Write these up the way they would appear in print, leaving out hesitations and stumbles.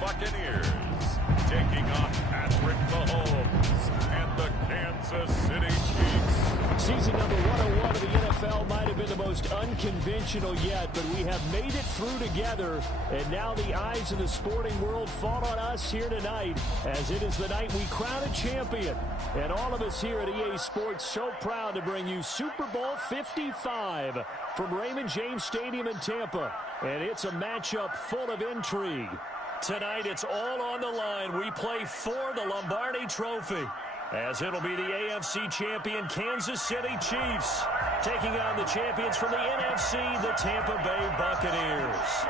Buccaneers, taking on Patrick Mahomes and the Kansas City Chiefs. Season number 101 of the NFL might have been the most unconventional yet, but we have made it through together, and now the eyes of the sporting world fall on us here tonight, as it is the night we crown a champion. And all of us here at EA Sports so proud to bring you Super Bowl 55 from Raymond James Stadium in Tampa. And it's a matchup full of intrigue. Tonight, it's all on the line. We play for the Lombardi Trophy, as it'll be the AFC champion Kansas City Chiefs taking on the champions from the NFC, the Tampa Bay Buccaneers.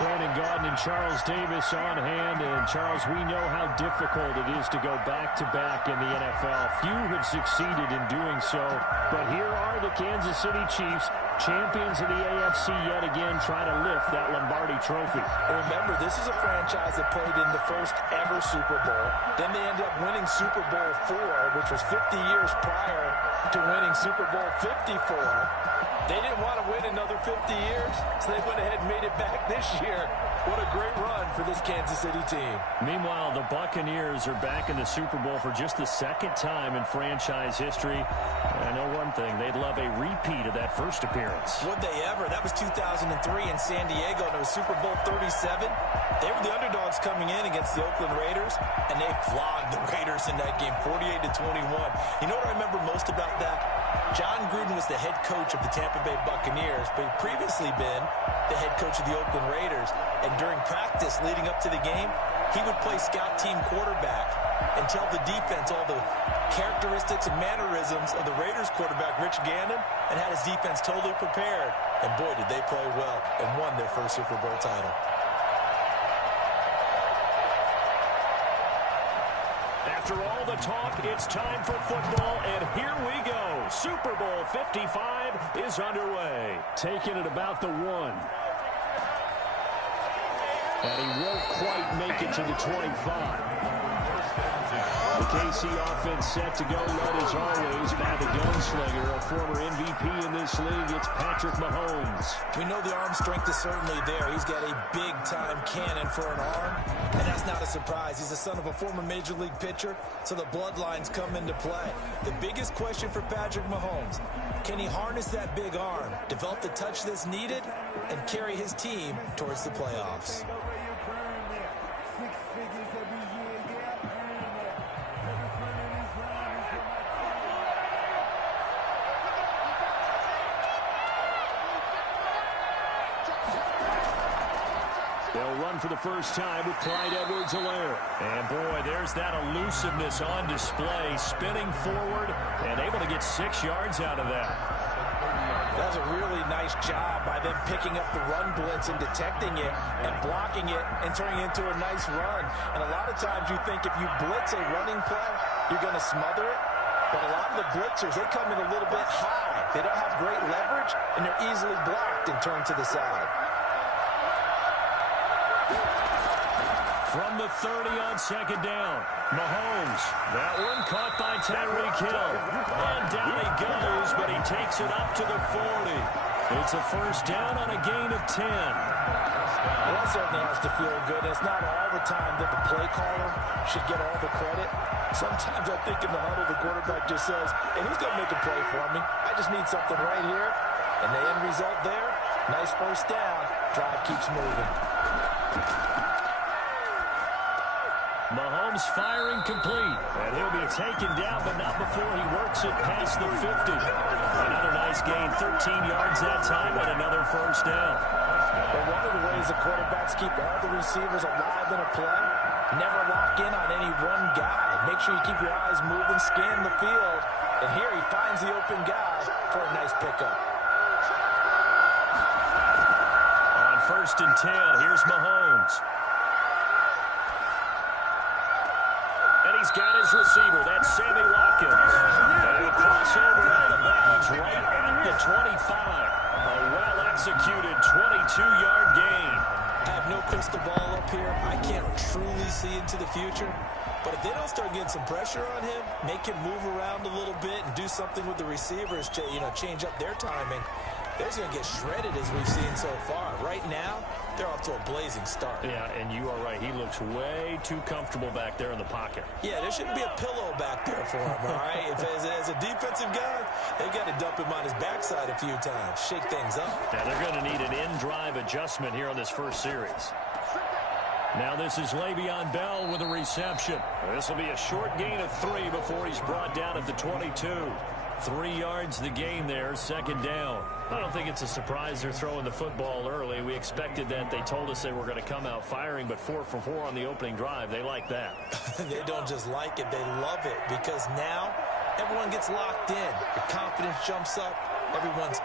Brandon Gaudin and Charles Davis on hand. And, Charles, we know how difficult it is to go back-to-back in the NFL. Few have succeeded in doing so. But here are the Kansas City Chiefs, champions of the AFC yet again, trying to lift that Lombardi Trophy. Remember, this is a franchise that played in the first ever Super Bowl. Then they ended up winning Super Bowl IV, which was 50 years prior to winning Super Bowl 54. They didn't want to win another 50 years, so they went ahead and made it back this year. What a great run for this Kansas City team. Meanwhile, the Buccaneers are back in the Super Bowl for just the second time in franchise history. And I know one thing, they'd love a repeat of that first appearance. Would they ever? That was 2003 in San Diego, and it was Super Bowl 37. They were the underdogs coming in against the Oakland Raiders, and they flogged the Raiders in that game, 48-21. You know what I remember most about that? John Gruden was the head coach of the Tampa Bay Buccaneers, but he'd previously been the head coach of the Oakland Raiders. And during practice leading up to the game, he would play scout team quarterback and tell the defense all the characteristics and mannerisms of the Raiders quarterback, Rich Gannon, and had his defense totally prepared. And boy, did they play well and won their first Super Bowl title. After all the talk, it's time for football, and here we go. Super Bowl 55 is underway. Taking it about the 1. And he won't quite make it to the 25. The KC offense set to go, led as always by the gunslinger, a former MVP in this league. It's Patrick Mahomes. We know the arm strength is certainly there. He's got a big-time cannon for an arm, and that's not a surprise. He's the son of a former Major League pitcher, so the bloodlines come into play. The biggest question for Patrick Mahomes, can he harness that big arm, develop the touch that's needed, and carry his team towards the playoffs? They'll run for the first time with Clyde Edwards-Helaire. And boy, there's that elusiveness on display, spinning forward and able to get 6 yards out of that. That's a really nice job by them picking up the run blitz and detecting it and blocking it and turning it into a nice run. And a lot of times you think if you blitz a running play, you're going to smother it. But a lot of the blitzers, they come in a little bit high. They don't have great leverage, and they're easily blocked and turned to the side. From the 30 on second down, Mahomes. That one caught by Tyreek Hill. And down he goes, but he takes it up to the 40. It's a first down on a gain of 10. Well, that certainly has to feel good. It's not all the time that the play caller should get all the credit. Sometimes I think in the huddle, the quarterback just says, hey, who's going to make a play for me? I just need something right here. And the end result there, nice first down. Drive keeps moving. Mahomes firing complete, and he'll be taken down, but not before he works it past the 50. Another nice gain, 13 yards that time, and another first down. But one of the ways the quarterbacks keep all the receivers alive in a play, never lock in on any one guy. Make sure you keep your eyes moving, scan the field, and here he finds the open guy for a nice pickup. On 1st and 10, here's Mahomes. And he's got his receiver. That's Sammy Watkins. And a crossover out of bounds right at the 25. A well-executed 22-yard gain. I have no crystal ball up here. I can't truly see into the future. But if they don't start getting some pressure on him, make him move around a little bit and do something with the receivers to, change up their timing, they're going to get shredded as we've seen so far. Right now, they're off to a blazing start. Yeah, and you are right. He looks way too comfortable back there in the pocket. Yeah, there shouldn't be a pillow back there for him, all right? As a defensive guy, they got to dump him on his backside a few times, shake things up. Yeah, they're going to need an in-drive adjustment here on this first series. Now this is Le'Veon Bell with a reception. This will be a short gain of 3 before he's brought down at the 22. 3 yards the gain there, second down. I don't think it's a surprise they're throwing the football early. We expected that. They told us they were going to come out firing, but 4 for 4 on the opening drive. They like that. They don't just like it, they love it, because now everyone gets locked in. Your confidence jumps up. Everyone's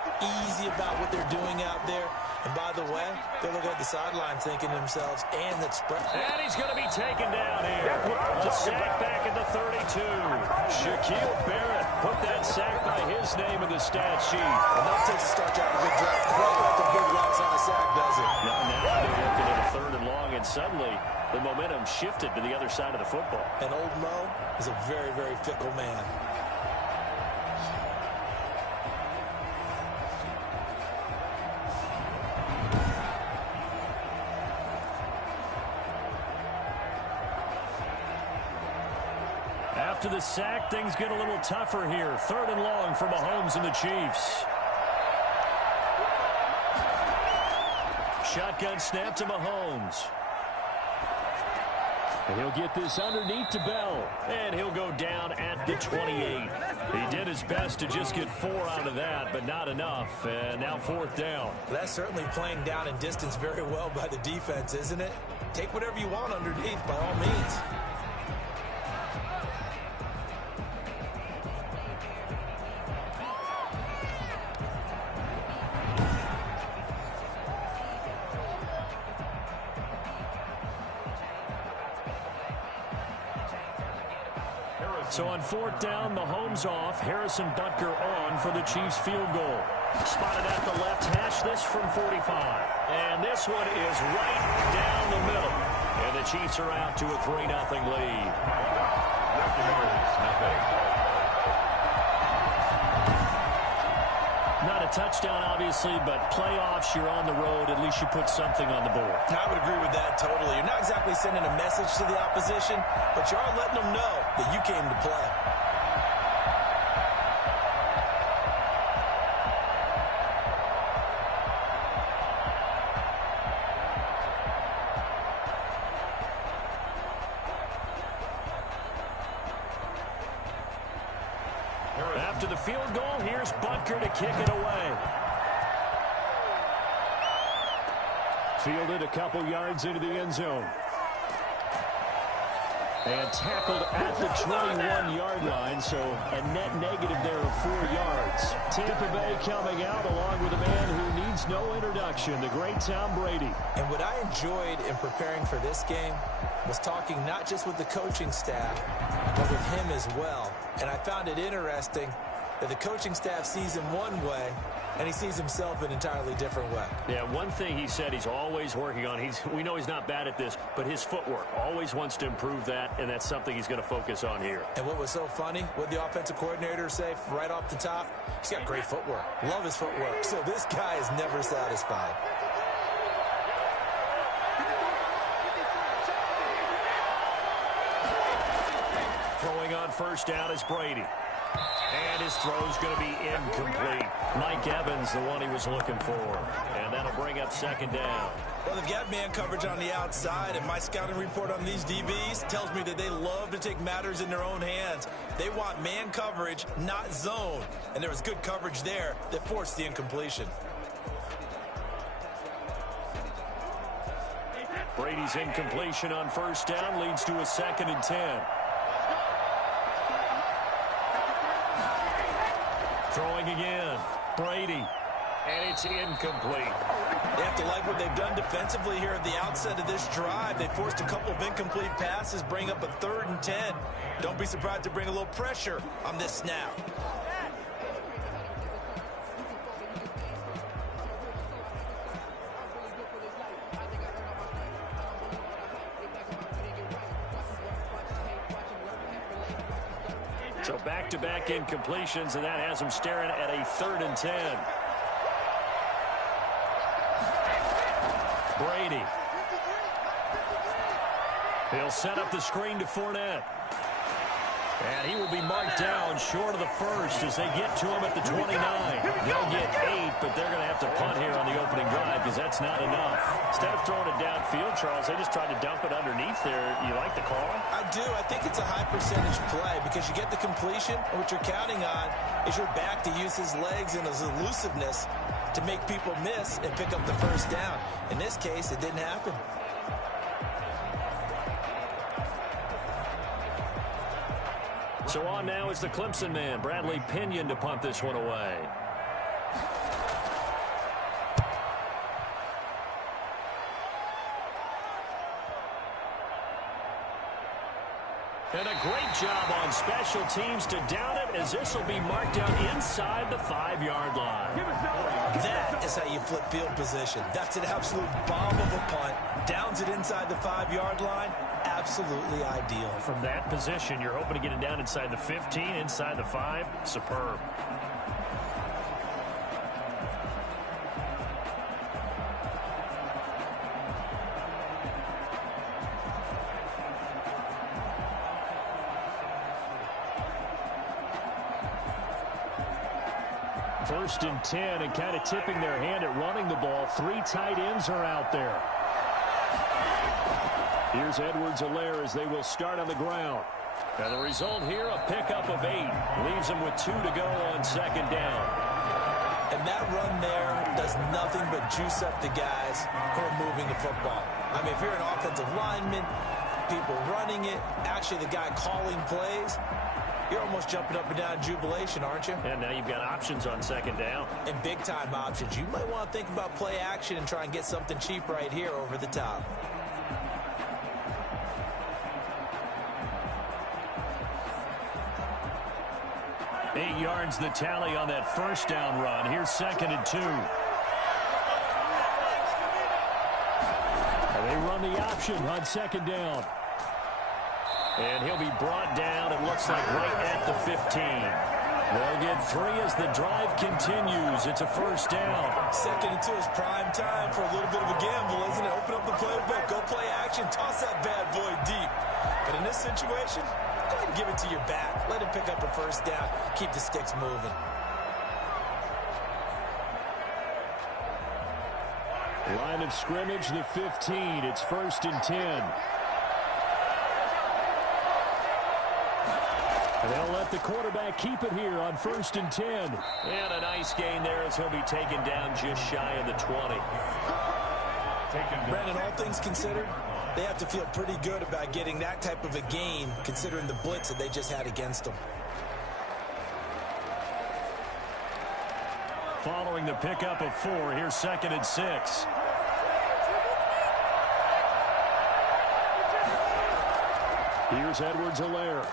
easy about what they're doing out there. And by the way, they're looking at the sideline thinking to themselves, and that's and he's going to be taken down here. A sack back at the 32. Shaquille Barrett put that sack by his name in the stat sheet. And that takes a start out a good drive. Quite like the big loss on a sack, does it? Now they're looking at a 3rd and long, and suddenly the momentum shifted to the other side of the football. And old Mo is a very, very fickle man. After the sack, things get a little tougher here. 3rd and long for Mahomes and the Chiefs. Shotgun snap to Mahomes. And he'll get this underneath to Bell. And he'll go down at the 28. He did his best to just get 4 out of that, but not enough. And now 4th down. That's certainly playing down and distance very well by the defense, isn't it? Take whatever you want underneath, by all means. So on 4th down, Mahomes off, Harrison Butker on for the Chiefs field goal. Spotted at the left hash, this from 45. And this one is right down the middle. And the Chiefs are out to a 3-0 lead. Not a touchdown, obviously, but playoffs, you're on the road. At least you put something on the board. I would agree with that totally. You're not exactly sending a message to the opposition, but you are letting them know that you came to play. After the field goal, here's Butker to kick it away. Fielded a couple yards into the end zone. And tackled at the 21-yard line, so a net negative there of 4 yards. Tampa Bay coming out along with a man who needs no introduction, the great Tom Brady. And what I enjoyed in preparing for this game was talking not just with the coaching staff, but with him as well. And I found it interesting that the coaching staff sees him one way, and he sees himself an entirely different way. Yeah, one thing he said he's always working on, we know he's not bad at this, but his footwork, always wants to improve that, and that's something he's going to focus on here. And what was so funny, what the offensive coordinator say right off the top, he's got great footwork. Love his footwork. So this guy is never satisfied. Throwing on 1st down is Brady. And his throw's going to be incomplete. Mike Evans, the one he was looking for. And that'll bring up 2nd down. Well, they've got man coverage on the outside, and my scouting report on these DBs tells me that they love to take matters in their own hands. They want man coverage, not zone. And there was good coverage there that forced the incompletion. Brady's incompletion on 1st down leads to a 2nd and 10. Throwing again, Brady, and it's incomplete. They have to like what they've done defensively here at the outset of this drive. They forced a couple of incomplete passes, bring up a 3rd and 10. Don't be surprised to bring a little pressure on this snap. So back-to-back incompletions, and that has them staring at a 3rd and 10. Brady. He'll set up the screen to Fournette. And he will be marked down short of the first as they get to him at the 29. They'll get 8, but they're going to have to punt here on the opening drive because that's not enough. Instead of throwing it downfield, Charles, they just tried to dump it underneath there. You like the call? I do. I think it's a high-percentage play because you get the completion, and what you're counting on is your back to use his legs and his elusiveness to make people miss and pick up the first down. In this case, it didn't happen. So on now is the Clemson man, Bradley Pinion, to punt this one away. And a great job on special teams to down it as this will be marked down inside the 5-yard line. That is how you flip field position. That's an absolute bomb of a punt. Downs it inside the 5-yard line. Absolutely ideal. From that position, you're hoping to get it down inside the 15, inside the 5. Superb. First and 10, and kind of tipping their hand at running the ball. 3 tight ends are out there. Here's Edwards-Helaire as they will start on the ground. And the result here, a pickup of 8. Leaves them with 2 to go on second down. And that run there does nothing but juice up the guys who are moving the football. I mean, if you're an offensive lineman, people running it, actually the guy calling plays, you're almost jumping up and down in jubilation, aren't you? And now you've got options on second down. And big-time options. You might want to think about play action and try and get something cheap right here over the top. Eight yards the tally on that first down run. Here's second and 2. And they run the option on second down. And he'll be brought down, it looks like, right at the 15. They'll get 3 as the drive continues. It's a first down. Second and 2 is prime time for a little bit of a gamble, isn't it? Open up the playbook, go play action, toss that bad boy deep. But in this situation, go ahead and give it to your back. Let him pick up a first down. Keep the sticks moving. Line of scrimmage, the 15. It's first and 10. And they'll let the quarterback keep it here on first and 10. And a nice gain there as he'll be taken down just shy of the 20. Brandon, all things considered, they have to feel pretty good about getting that type of a gain considering the blitz that they just had against them. Following the pickup of 4, here's second and 6. Here's Edwards-Helaire.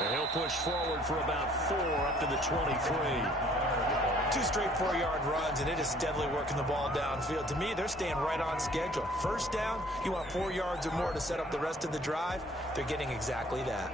And he'll push forward for about 4 up to the 23. 2 straight 4-yard runs, and it is steadily working the ball downfield. To me, they're staying right on schedule. First down, you want 4 yards or more to set up the rest of the drive. They're getting exactly that.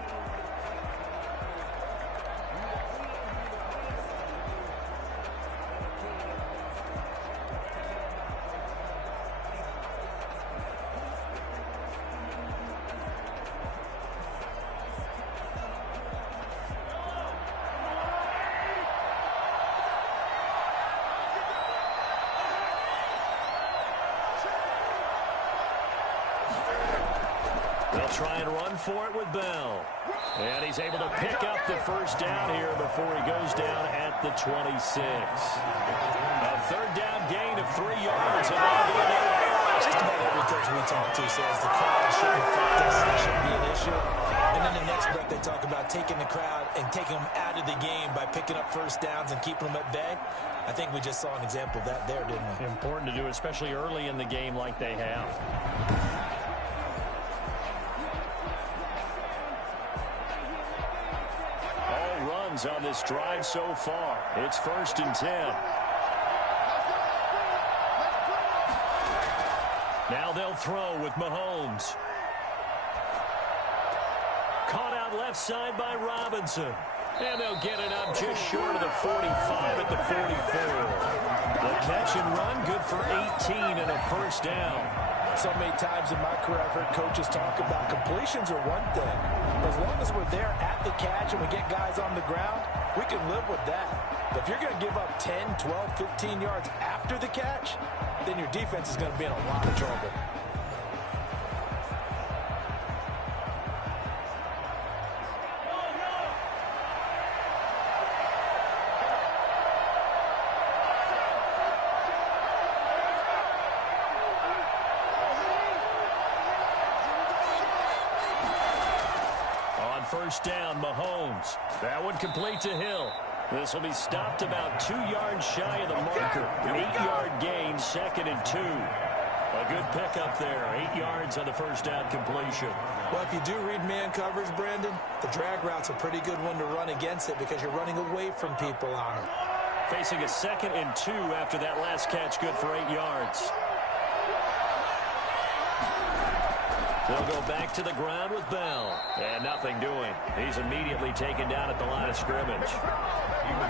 They'll try and run for it with Bell. And he's able to pick up the first down here before he goes down at the 26. A third down gain of 3 yards. And just about every coach we talk to says the crowd shouldn't affect us. That shouldn't be an issue. And then the next breath they talk about taking the crowd and taking them out of the game by picking up first downs and keeping them at bay. I think we just saw an example of that there, didn't we? Important to do, especially early in the game like they have. On this drive so far. It's first and 10. Now they'll throw with Mahomes. Caught out out left side by Robinson. And they'll get it up just short of the 45 at the 44. The catch and run, good for 18 and a first down. So many times in my career I've heard coaches talk about completions are one thing. As long as we're there at the catch and we get guys on the ground, we can live with that. But if you're going to give up 10, 12, 15 yards after the catch, then your defense is going to be in a lot of trouble. First down, Mahomes. That one complete to Hill. This will be stopped about 2 yards shy of the marker. 8-yard gain, 2nd and 2. A good pickup there. 8 yards on the first down completion. Well, if you do read man coverage, Brandon, the drag route's a pretty good one to run against it because you're running away from people on it. Facing a 2nd and 2 after that last catch, good for 8 yards. They'll go back to the ground with Bell. And nothing doing. He's immediately taken down at the line of scrimmage.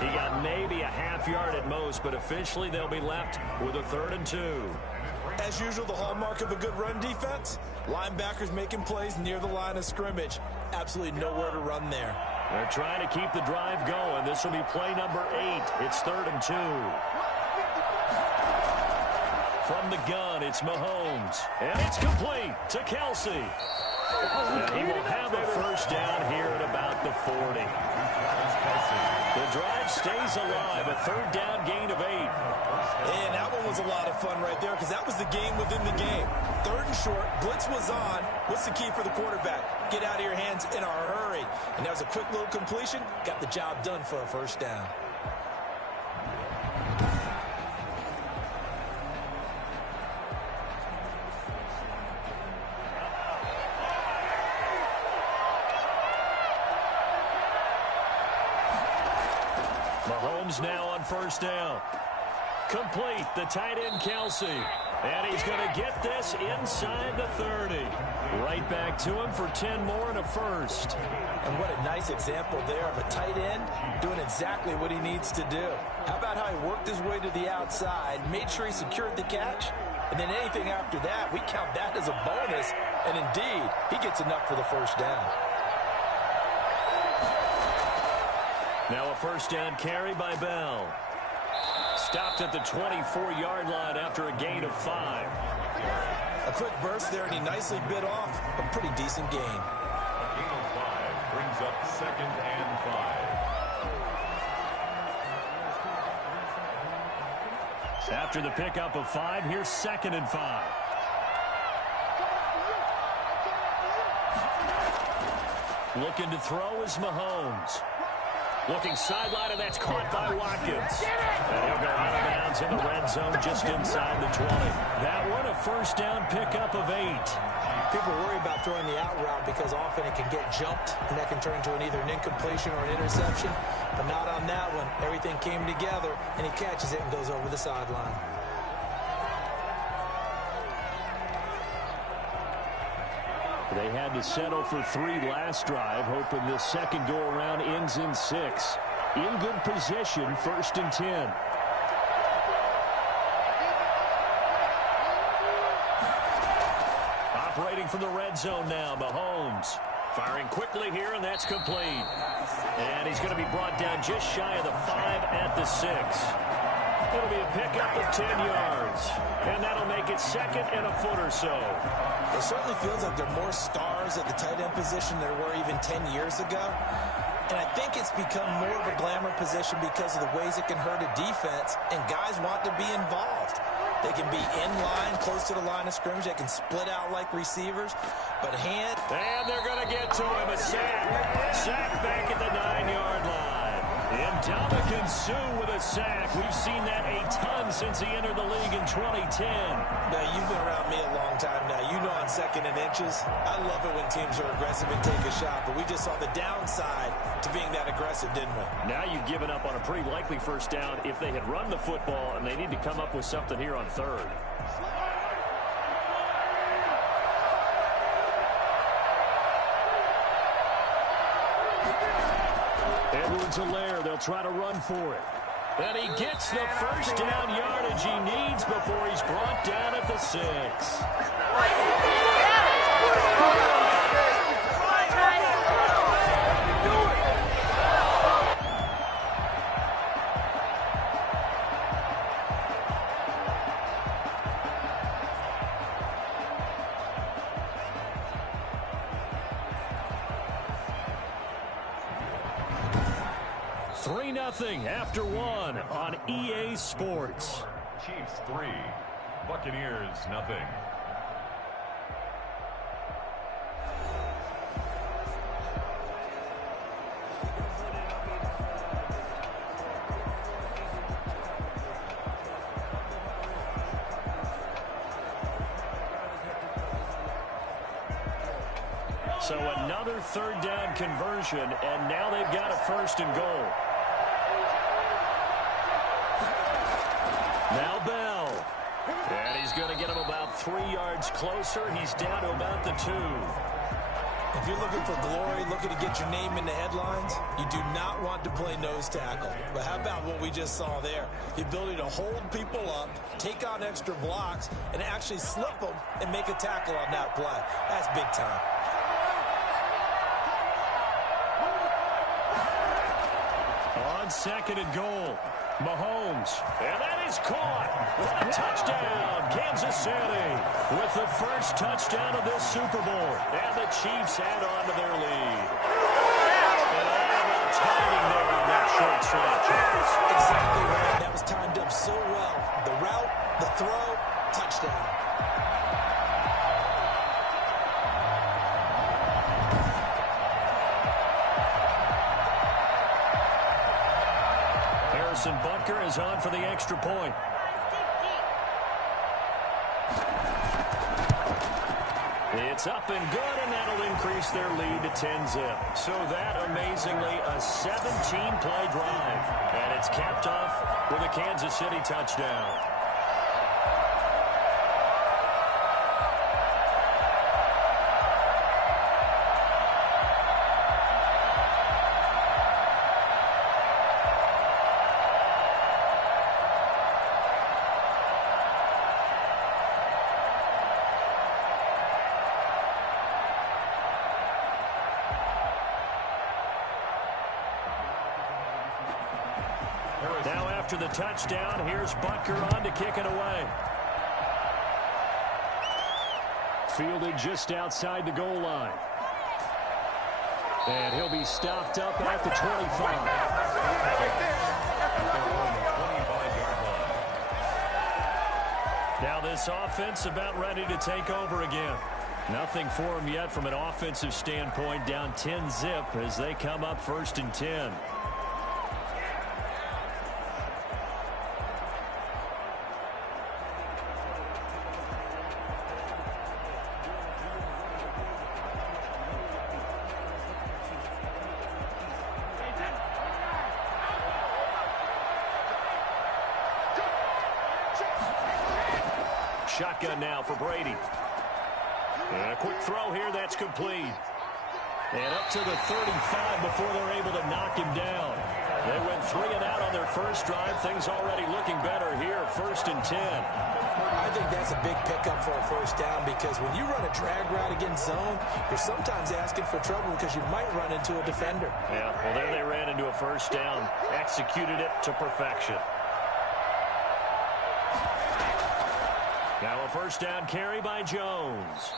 He got maybe a half yard at most, but officially they'll be left with a 3rd and 2. As usual, the hallmark of a good run defense, linebackers making plays near the line of scrimmage. Absolutely nowhere to run there. They're trying to keep the drive going. This will be play number 8. It's 3rd and 2. From the gun, it's Mahomes. And it's complete to Kelsey. And he will have a first down here at about the 40. The drive stays alive. A 3rd down gain of 8. And that one was a lot of fun right there because that was the game within the game. 3rd and short. Blitz was on. What's the key for the quarterback? Get out of your hands in a hurry. And that was a quick little completion. Got the job done for a first down. Mahomes now on first down. Complete, the tight end Kelsey. And he's going to get this inside the 30. Right back to him for 10 more and a first. And what a nice example there of a tight end doing exactly what he needs to do. How about how he worked his way to the outside, made sure he secured the catch, and then anything after that, we count that as a bonus. And indeed, he gets enough for the first down. Now a first down carry by Bell. Stopped at the 24-yard line after a gain of 5. A quick burst there, and he nicely bit off a pretty decent gain. A gain of 5 brings up 2nd and 5. After the pickup of 5, here's 2nd and 5. Looking to throw is Mahomes. Looking sideline, and that's caught by Watkins. And he'll go out of bounds in the red zone just inside the 20. That one, a first down pickup of 8. People worry about throwing the out route because often it can get jumped, and that can turn into either an incompletion or an interception. But not on that one. Everything came together, and he catches it and goes over the sideline. They had to settle for 3 last drive, hoping this second go-around ends in 6. In good position, 1st and 10. Operating from the red zone now, Mahomes. Firing quickly here, and that's complete. And he's going to be brought down just shy of the 5 at the 6. It'll be a pickup of 10 yards. And that'll make it 2nd and a foot or so. It certainly feels like there are more stars at the tight end position than there were even 10 years ago. And I think it's become more of a glamour position because of the ways it can hurt a defense, and guys want to be involved. They can be in line, close to the line of scrimmage. They can split out like receivers. But hand... And they're going to get to him. A sack. Sack back at the 9-yard line. Ndamukong Suh with a sack. We've seen that a ton since he entered the league in 2010. Now, you've been around me a long time now. You know on 2nd and inches, I love it when teams are aggressive and take a shot. But we just saw the downside to being that aggressive, didn't we? Now you've given up on a pretty likely first down if they had run the football, and they need to come up with something here on 3rd. Edwards-Helaire, they'll try to run for it. And he gets the first down yardage he needs before he's brought down at the 6. After one on EA Sports. Chiefs 3, Buccaneers nothing. So another third down conversion, and now they've got a first and goal. Now Bell. And he's going to get him about 3 yards closer. He's down to about the 2. If you're looking for glory, looking to get your name in the headlines, you do not want to play nose tackle. But how about what we just saw there? The ability to hold people up, take on extra blocks, and actually slip them and make a tackle on that play. That's big time. On second and goal, Mahomes, and that is caught. Touchdown, Kansas City, with the first touchdown of this Super Bowl. And the Chiefs add on to their lead. And all about timing there on that short stretch. Exactly right. That was timed up so well. The route, the throw, touchdown. Butker is on for the extra point. It's up and good, and that'll increase their lead to 10-zip. So that, amazingly, a 17-play drive. And it's capped off with a Kansas City touchdown. Now after the touchdown, here's Butker on to kick it away. Fielded just outside the goal line. And he'll be stopped up at the 25. Now this offense about ready to take over again. Nothing for them yet from an offensive standpoint, down 10-zip as they come up first and 10. Shotgun now for Brady. And a quick throw here, that's complete. And up to the 35 before they're able to knock him down. They went 3 and out on their first drive. Things already looking better here, first and 10. I think that's a big pickup for a first down because when you run a drag route against zone, you're sometimes asking for trouble because you might run into a defender. Yeah, well, there they ran into a first down, executed it to perfection. Now a first down carry by Jones.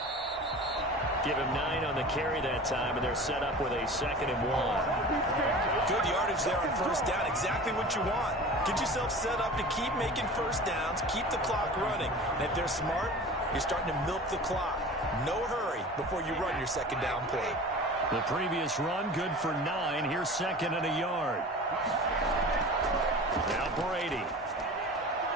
Give him 9 on the carry that time, and they're set up with a 2nd and 1. Good yardage there on first down. Exactly what you want. Get yourself set up to keep making first downs, keep the clock running. And if they're smart, you're starting to milk the clock. No hurry before you run your 2nd down play. The previous run, good for 9. Here's 2nd and a yard. Now Brady.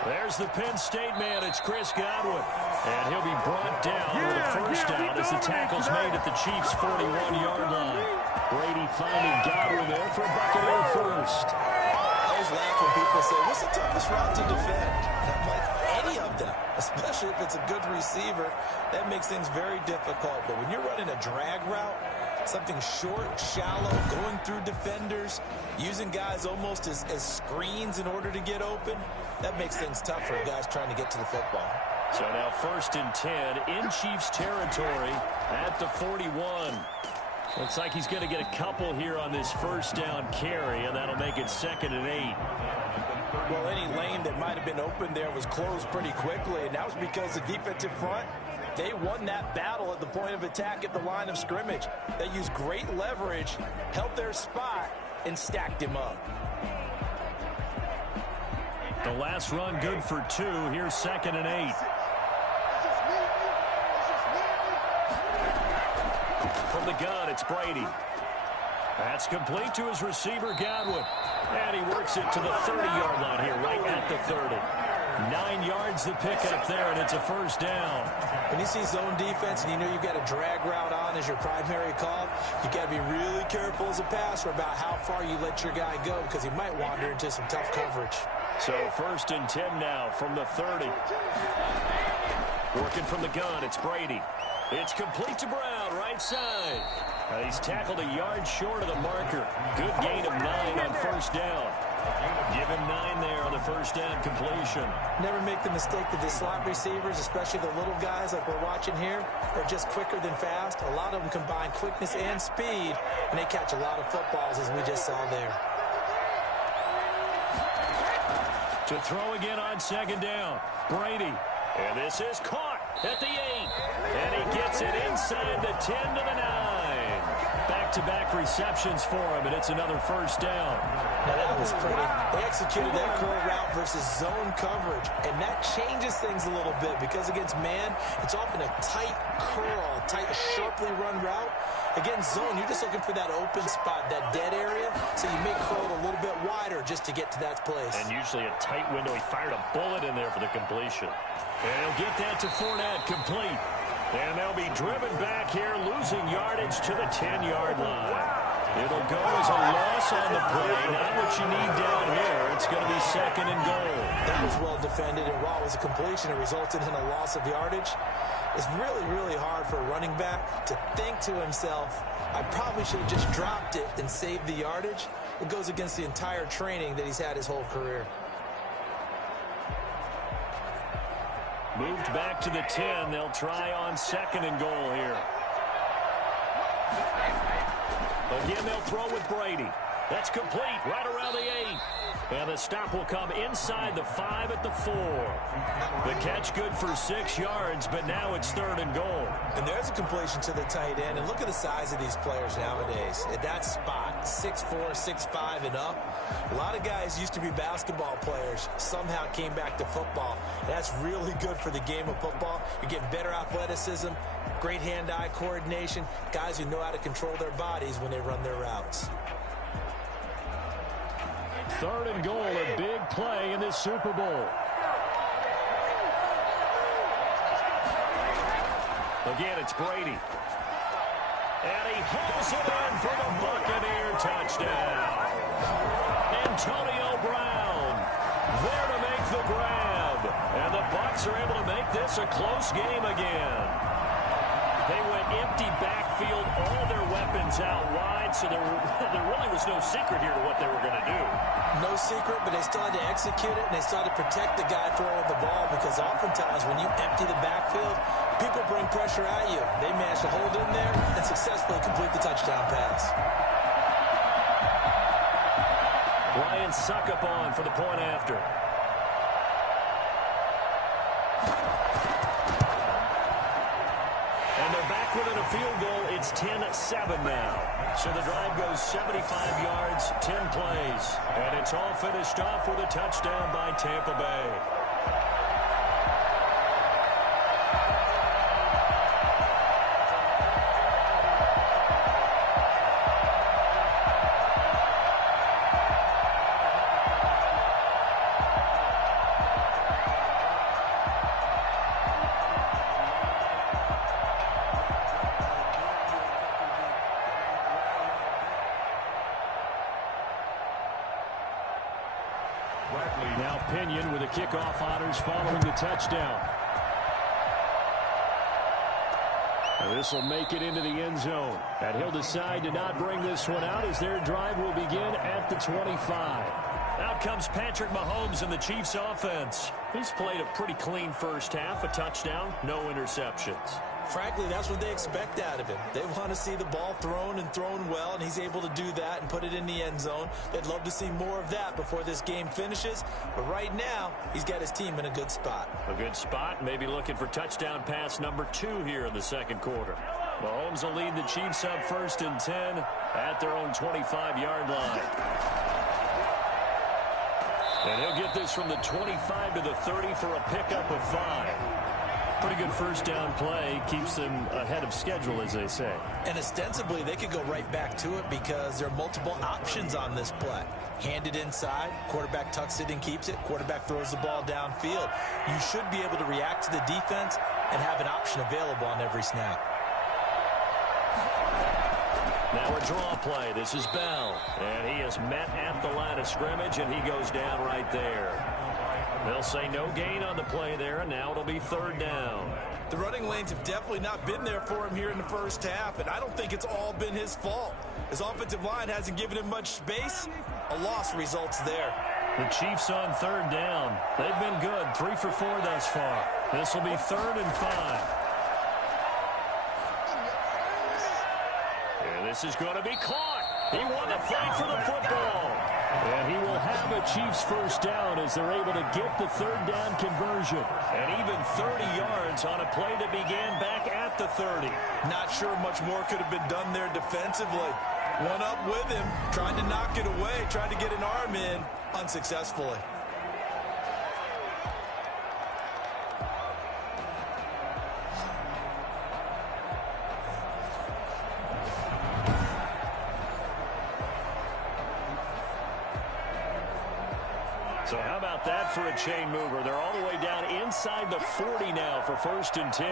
There's the Penn State man. It's Chris Godwin. And he'll be brought down with a first down as the tackle's made at the Chiefs' 41-yard line. Brady finding Godwin there for Buccaneer first. I always laugh when people say, what's the toughest route to defend? And I'm like, any of them, especially if it's a good receiver. That makes things very difficult. But when you're running a drag route, Something short, shallow, going through defenders, using guys almost as screens in order to get open. That makes things tough for guys trying to get to the football. So now 1st and 10 in Chiefs territory at the 41. Looks like he's going to get a couple here on this 1st down carry, and that'll make it 2nd and 8. Well, any lane that might have been open there was closed pretty quickly, and that was because the defensive front, they won that battle at the point of attack at the line of scrimmage. They used great leverage, held their spot, and stacked him up. The last run good for 2. Here's 2nd and 8. From the gun, it's Brady. That's complete to his receiver, Godwin. And he works it to the 30-yard line here, right at the 30. 9 yards the pickup there, and it's a 1st down. When you see zone defense and you know you've got a drag route on as your primary call, you got to be really careful as a passer about how far you let your guy go because he might wander into some tough coverage. So 1st and 10 now from the 30. Working from the gun, it's Brady. It's complete to Brown, right side. He's tackled a yard short of the marker. Good gain of 9 on 1st down. Give him 9 there on the 1st down completion. Never make the mistake that the slot receivers, especially the little guys like we're watching here, are just quicker than fast. A lot of them combine quickness and speed, and they catch a lot of footballs as we just saw there. To throw again on 2nd down. Brady. And this is caught at the 8. And he gets it inside the 10 to the 9. Back-to-back receptions for him, and it's another 1st down. Now that was pretty. They executed that curl route versus zone coverage, and that changes things a little bit because against man, it's often a tight curl, tight, sharply run route. Against zone, you're just looking for that open spot, that dead area, so you make curl a little bit wider just to get to that place. And usually a tight window. He fired a bullet in there for the completion. And he'll get that to Fournette, complete. And they'll be driven back here, losing yardage to the 10-yard line. It'll go as a loss on the play. Not what you need down here. It's going to be 2nd and goal. That was well defended, and while it was a completion, it resulted in a loss of yardage. It's really, really hard for a running back to think to himself, I probably should have just dropped it and saved the yardage. It goes against the entire training that he's had his whole career. Moved back to the 10. They'll try on 2nd and goal here. Again, they'll throw with Brady. That's complete right around the 8. And the stop will come inside the 5 at the 4. The catch good for 6 yards, but now it's 3rd and goal. And there's a completion to the tight end. And look at the size of these players nowadays. At that spot, 6'4", 6'5", and up. A lot of guys used to be basketball players, somehow came back to football. And that's really good for the game of football. You're getting better athleticism, great hand-eye coordination, guys who know how to control their bodies when they run their routes. 3rd and goal, a big play in this Super Bowl. Again, it's Brady. And he hauls it in for the Buccaneer touchdown. Antonio Brown there to make the grab. And the Bucs are able to make this a close game again. They went empty backfield, all their weapons out wide, so there really was no secret here to what they were going to do. No secret, but they still had to execute it, and they still had to protect the guy throwing the ball because oftentimes when you empty the backfield, people bring pressure at you. They managed to hold in there and successfully complete the touchdown pass. Ryan Suckup on for the point after. And they're back within a field goal. It's 10-7 now. So the drive goes 75 yards, 10 plays. And it's all finished off with a touchdown by Tampa Bay. Now Pinion with the kickoff honors following the touchdown. This will make it into the end zone. And he'll decide to not bring this one out as their drive will begin at the 25. Out comes Patrick Mahomes and the Chiefs offense. He's played a pretty clean first half, a touchdown, no interceptions. Frankly, that's what they expect out of him. They want to see the ball thrown and thrown well, and he's able to do that and put it in the end zone. They'd love to see more of that before this game finishes. But right now, he's got his team in a good spot. A good spot, maybe looking for touchdown pass number 2 here in the second quarter. Mahomes will lead the Chiefs up 1st and 10 at their own 25-yard line. And he'll get this from the 25 to the 30 for a pickup of 5. Pretty good first down play. Keeps them ahead of schedule, as they say. And ostensibly, they could go right back to it because there are multiple options on this play. Hand it inside, quarterback tucks it and keeps it, quarterback throws the ball downfield. You should be able to react to the defense and have an option available on every snap. Now a draw play. This is Bell. And he is met at the line of scrimmage, and he goes down right there. They'll say no gain on the play there, and now it'll be 3rd down. The running lanes have definitely not been there for him here in the first half, and I don't think it's all been his fault. His offensive line hasn't given him much space. A loss results there. The Chiefs on 3rd down. They've been good, 3 for 4 thus far. This will be 3rd and 5. And this is going to be caught. He won the fight for the football. And he will have a Chiefs first down as they're able to get the 3rd down conversion. And even 30 yards on a play that began back at the 30. Not sure much more could have been done there defensively. One up with him, tried to knock it away, tried to get an arm in, unsuccessfully. So how about that for a chain mover? They're all the way down inside the 40 now for 1st and 10.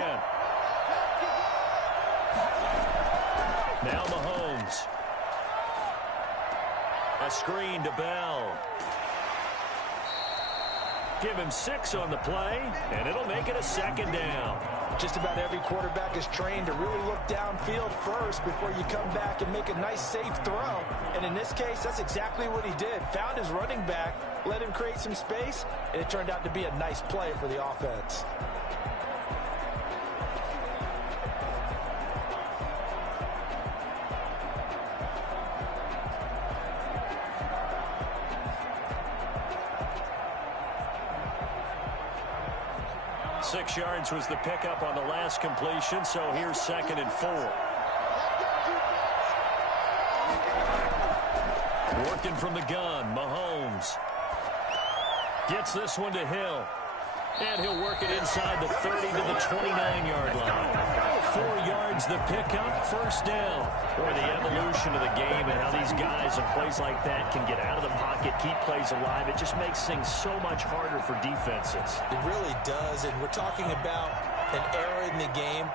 Now Mahomes. A screen to Bell. Give him 6 on the play, and it'll make it a 2nd down. Just about every quarterback is trained to really look downfield first before you come back and make a nice, safe throw. And in this case, that's exactly what he did. Found his running back, let him create some space, and it turned out to be a nice play for the offense. Six yards was the pickup on the last completion, so here's 2nd and 4. Working from the gun, Mahomes. Gets this one to Hill. And he'll work it inside the 30 to the 29-yard line. 4 yards the pickup, 1st down. Boy, the evolution of the game and how these guys in plays like that can get out of the pocket, keep plays alive. It just makes things so much harder for defenses. It really does, and we're talking about an era in the game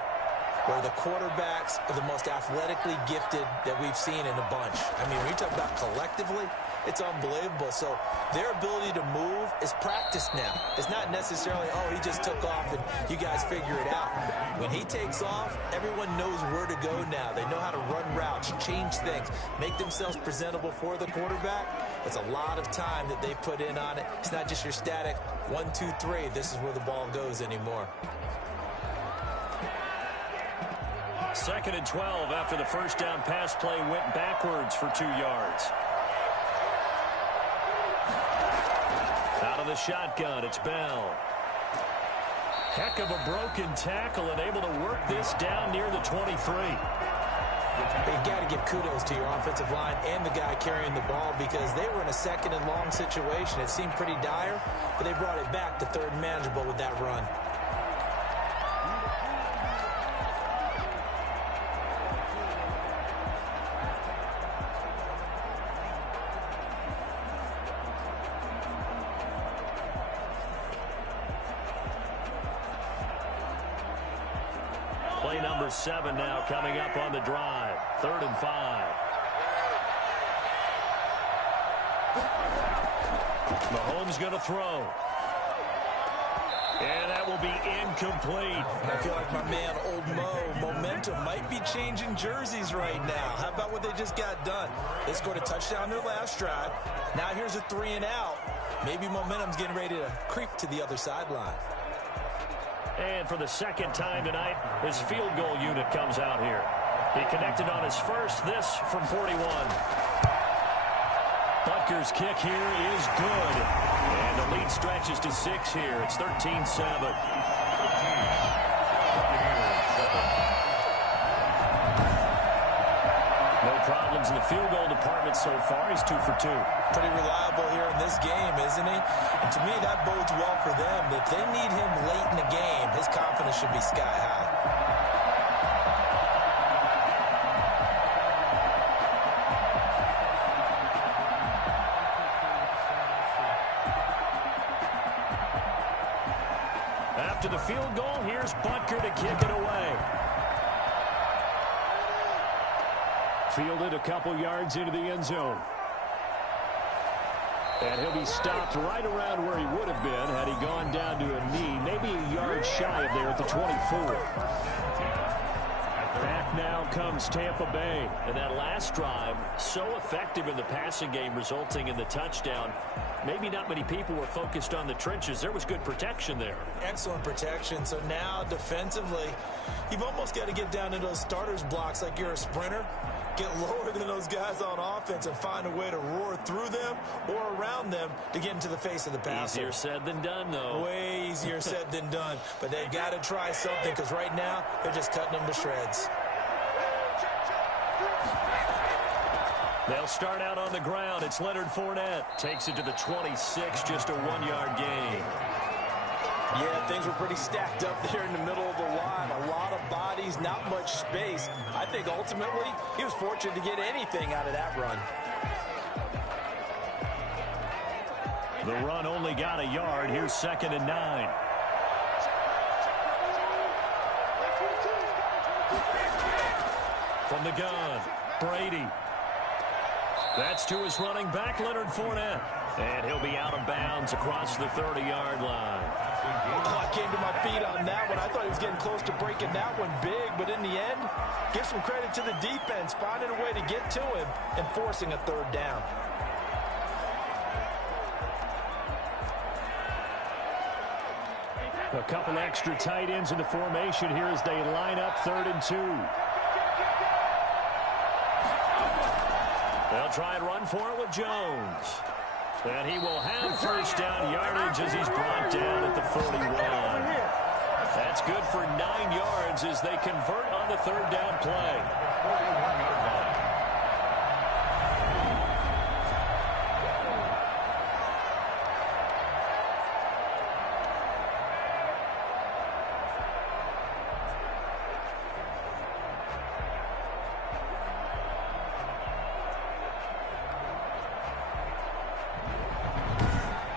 where the quarterbacks are the most athletically gifted that we've seen in a bunch. I mean, when you talk about collectively, it's unbelievable. So their ability to move is practiced now. It's not necessarily, oh, he just took off and you guys figure it out. When he takes off, everyone knows where to go now. They know how to run routes, change things, make themselves presentable for the quarterback. It's a lot of time that they put in on it. It's not just your static 1, 2, 3. This is where the ball goes anymore. 2nd and 12 after the first down pass play went backwards for 2 yards. Out of the shotgun, it's Bell. Heck of a broken tackle and able to work this down near the 23. You got to give kudos to your offensive line and the guy carrying the ball because they were in a 2nd and long situation. It seemed pretty dire, but they brought it back to 3rd and manageable with that run. Play number 7 now coming up on the drive. 3rd and 5. Mahomes going to throw. And that will be incomplete. And I feel like my man, Old Mo, momentum might be changing jerseys right now. How about what they just got done? They scored a touchdown their last drive. Now here's a 3 and out. Maybe momentum's getting ready to creep to the other sideline. And for the second time tonight, his field goal unit comes out here. He connected on his first, this from 41. Butker's kick here is good. And the lead stretches to 6 here. It's 13-7. No problems in the field goal department so far. He's 2 for 2. Pretty reliable here in this game, isn't he? And to me, that bodes well for them. If they need him late in the game, his confidence should be sky high. After the field goal, here's Butker to kick it away. Fielded a couple yards into the end zone. And he'll be stopped right around where he would have been had he gone down to a knee, maybe a yard shy of there at the 24. Back now comes Tampa Bay. And that last drive, so effective in the passing game, resulting in the touchdown. Maybe not many people were focused on the trenches. There was good protection there. Excellent protection. So now defensively, you've almost got to get down to those starters blocks like you're a sprinter. Get lower than those guys on offense and find a way to roar through them or around them to get into the face of the passer. Easier said than done, though. Way easier said than done. But they've got to try something because right now they're just cutting them to shreds. They'll start out on the ground. It's Leonard Fournette. Takes it to the 26, just a 1-yard gain. Yeah, things were pretty stacked up there in the middle of the line. A lot of bodies, not much space. I think ultimately he was fortunate to get anything out of that run. The run only got a yard. Here's 2nd and 9. From the gun, Brady. That's to his running back, Leonard Fournette. And he'll be out of bounds across the 30-yard line. Oh, I came to my feet on that one. I thought he was getting close to breaking that one big, but in the end, give some credit to the defense, finding a way to get to him and forcing a 3rd down. A couple extra tight ends in the formation here as they line up 3rd and 2. They'll try and run for it with Jones. And he will have first down yardage as he's brought down at the 41. That's good for 9 yards as they convert on the 3rd down play.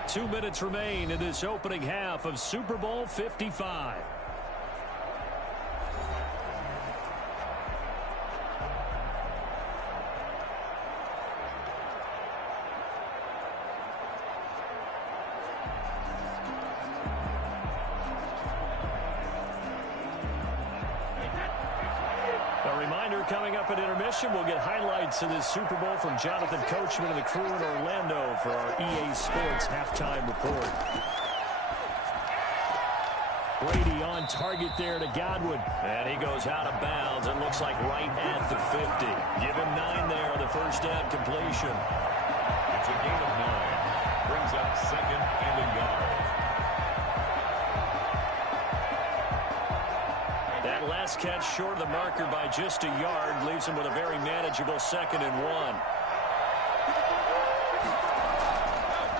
Two minutes remain in this opening half of Super Bowl 55. A reminder, coming up at intermission, we'll get highlights of this Super Bowl from Jonathan Coachman and the crew in Orlando for our EA Sports halftime report. Brady on target there to Godwin. And he goes out of bounds. It looks like right at the 50. Give him 9 there on the first down completion. It's a gain of 9. Brings up 2nd and a yard. That last catch short of the marker by just a yard leaves him with a very manageable 2nd and 1.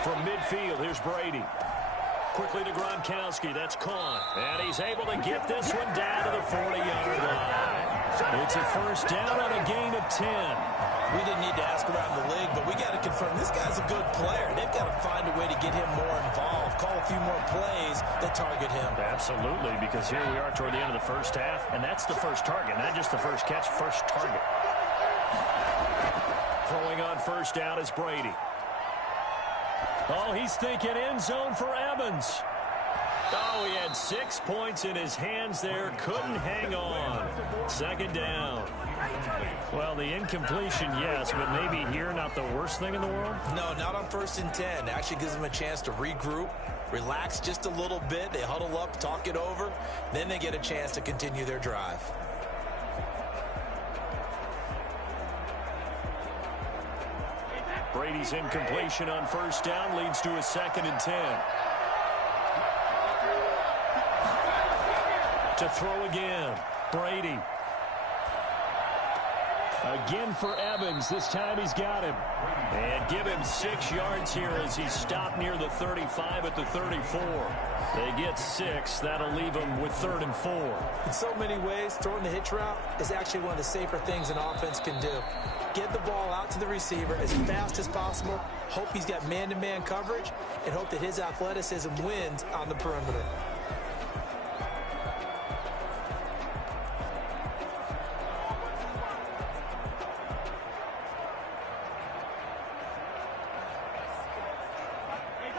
From midfield, here's Brady. Quickly to Gronkowski. That's caught. And he's able to get this one down to the 40-yard line. It's a first down on a gain of 10. We didn't need to ask around the league, but we got to confirm this guy's a good player. They've got to find a way to get him more involved, call a few more plays that target him. Absolutely, because here we are toward the end of the first half, and that's the first target, not just the first catch, first target. Throwing on first down is Brady. Oh, he's thinking end zone for Evans. Oh, he had 6 points in his hands there. Couldn't hang on. Second down. Well, the incompletion, yes, but maybe here not the worst thing in the world? No, not on 1st and 10. Actually gives them a chance to regroup, relax just a little bit. They huddle up, talk it over. Then they get a chance to continue their drive. Brady's incompletion on 1st down leads to a 2nd and 10. To throw again, Brady. Again for Evans. This time he's got him. And give him 6 yards here as he's stopped near the 35 at the 34. They get 6. That'll leave him with 3rd and 4. In so many ways, throwing the hitch route is actually one of the safer things an offense can do. Get the ball out to the receiver as fast as possible, hope he's got man-to-man coverage, and hope that his athleticism wins on the perimeter.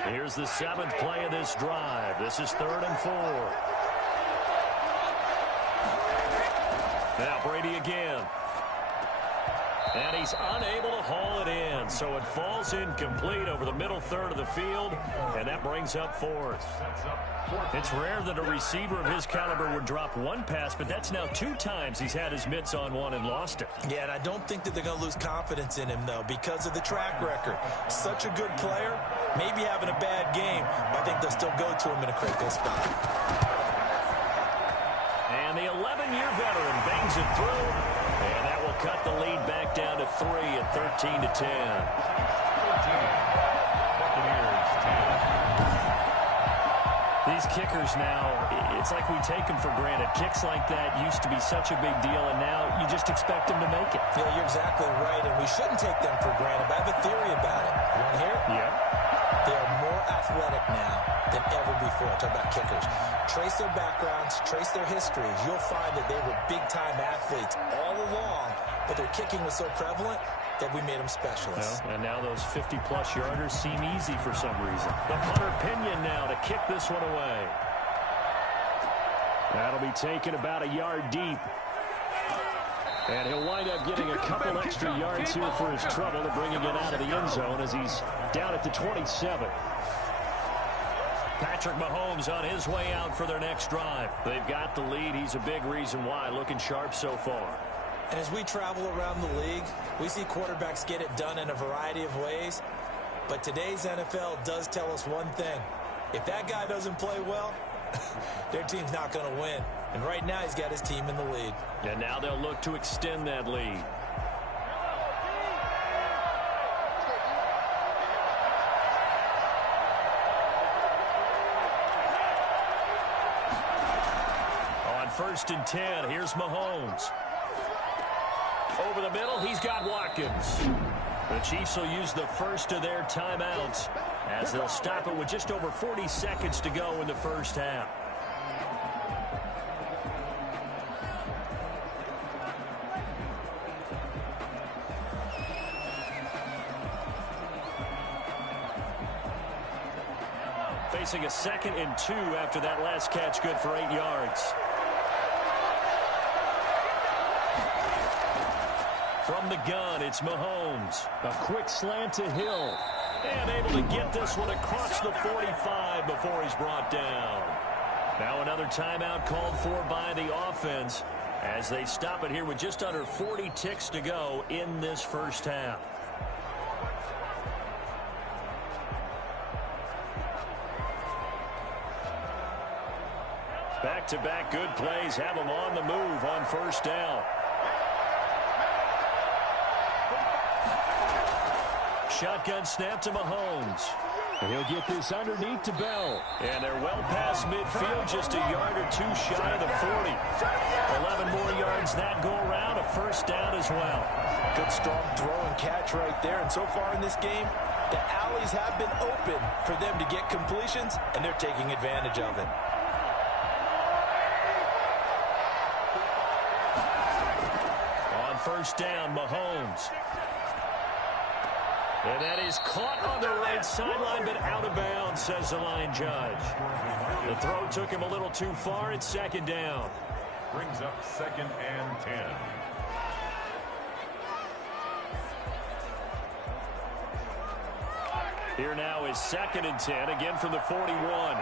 Here's the 7th play of this drive. This is 3rd and 4. Now Brady again. And he's unable to haul it in, so it falls incomplete over the middle third of the field, and that brings up 4th. It's rare that a receiver of his caliber would drop one pass, but that's now 2 times he's had his mitts on one and lost it. Yeah, and I don't think that they're going to lose confidence in him, though, because of the track record. Such a good player, maybe having a bad game, but I think they'll still go to him in a critical spot. And the 11-year veteran bangs it through, and that will cut the lead back down to 3 at 13-10. These kickers now, it's like we take them for granted. Kicks like that used to be such a big deal, and now you just expect them to make it. Yeah, you're exactly right, and we shouldn't take them for granted, but I have a theory about it. You want to hear it? Yeah. They are more athletic now than ever before. Talk about kickers. Trace their backgrounds, trace their histories. You'll find that they were big-time athletes all along, but their kicking was so prevalent that we made them specialists. Well, and now those 50-plus yarders seem easy for some reason. The punter Pinion now to kick this one away. That'll be taken about a yard deep. And he'll wind up getting a couple extra yards here for his trouble to bringing it out of the end zone as he's down at the 27. Patrick Mahomes on his way out for their next drive. They've got the lead. He's a big reason why. Looking sharp so far. And as we travel around the league, we see quarterbacks get it done in a variety of ways. But today's NFL does tell us one thing. If that guy doesn't play well, their team's not going to win. And right now he's got his team in the lead. And now they'll look to extend that lead. On 1st and 10, here's Mahomes. Over the middle, he's got Watkins. The Chiefs will use the first of their timeouts as they'll stop it with just over 40 seconds to go in the first half. Facing a 2nd and 2 after that last catch, good for 8 yards. From the gun, it's Mahomes. A quick slant to Hill. And able to get this one across the 45 before he's brought down. Now another timeout called for by the offense as they stop it here with just under 40 ticks to go in this first half. Back-to-back good plays have them on the move on 1st down. Shotgun snap to Mahomes. He'll get this underneath to Bell. And they're well past midfield, just a yard or 2 shy of the 40. 11 more yards that go around, a 1st down as well. Good strong throw and catch right there. And so far in this game, the alleys have been open for them to get completions, and they're taking advantage of it. On 1st down, Mahomes. And that is caught on the right sideline, but out of bounds, says the line judge. The throw took him a little too far. It's second down. Brings up 2nd and 10. Here now is 2nd and 10, again from the 41.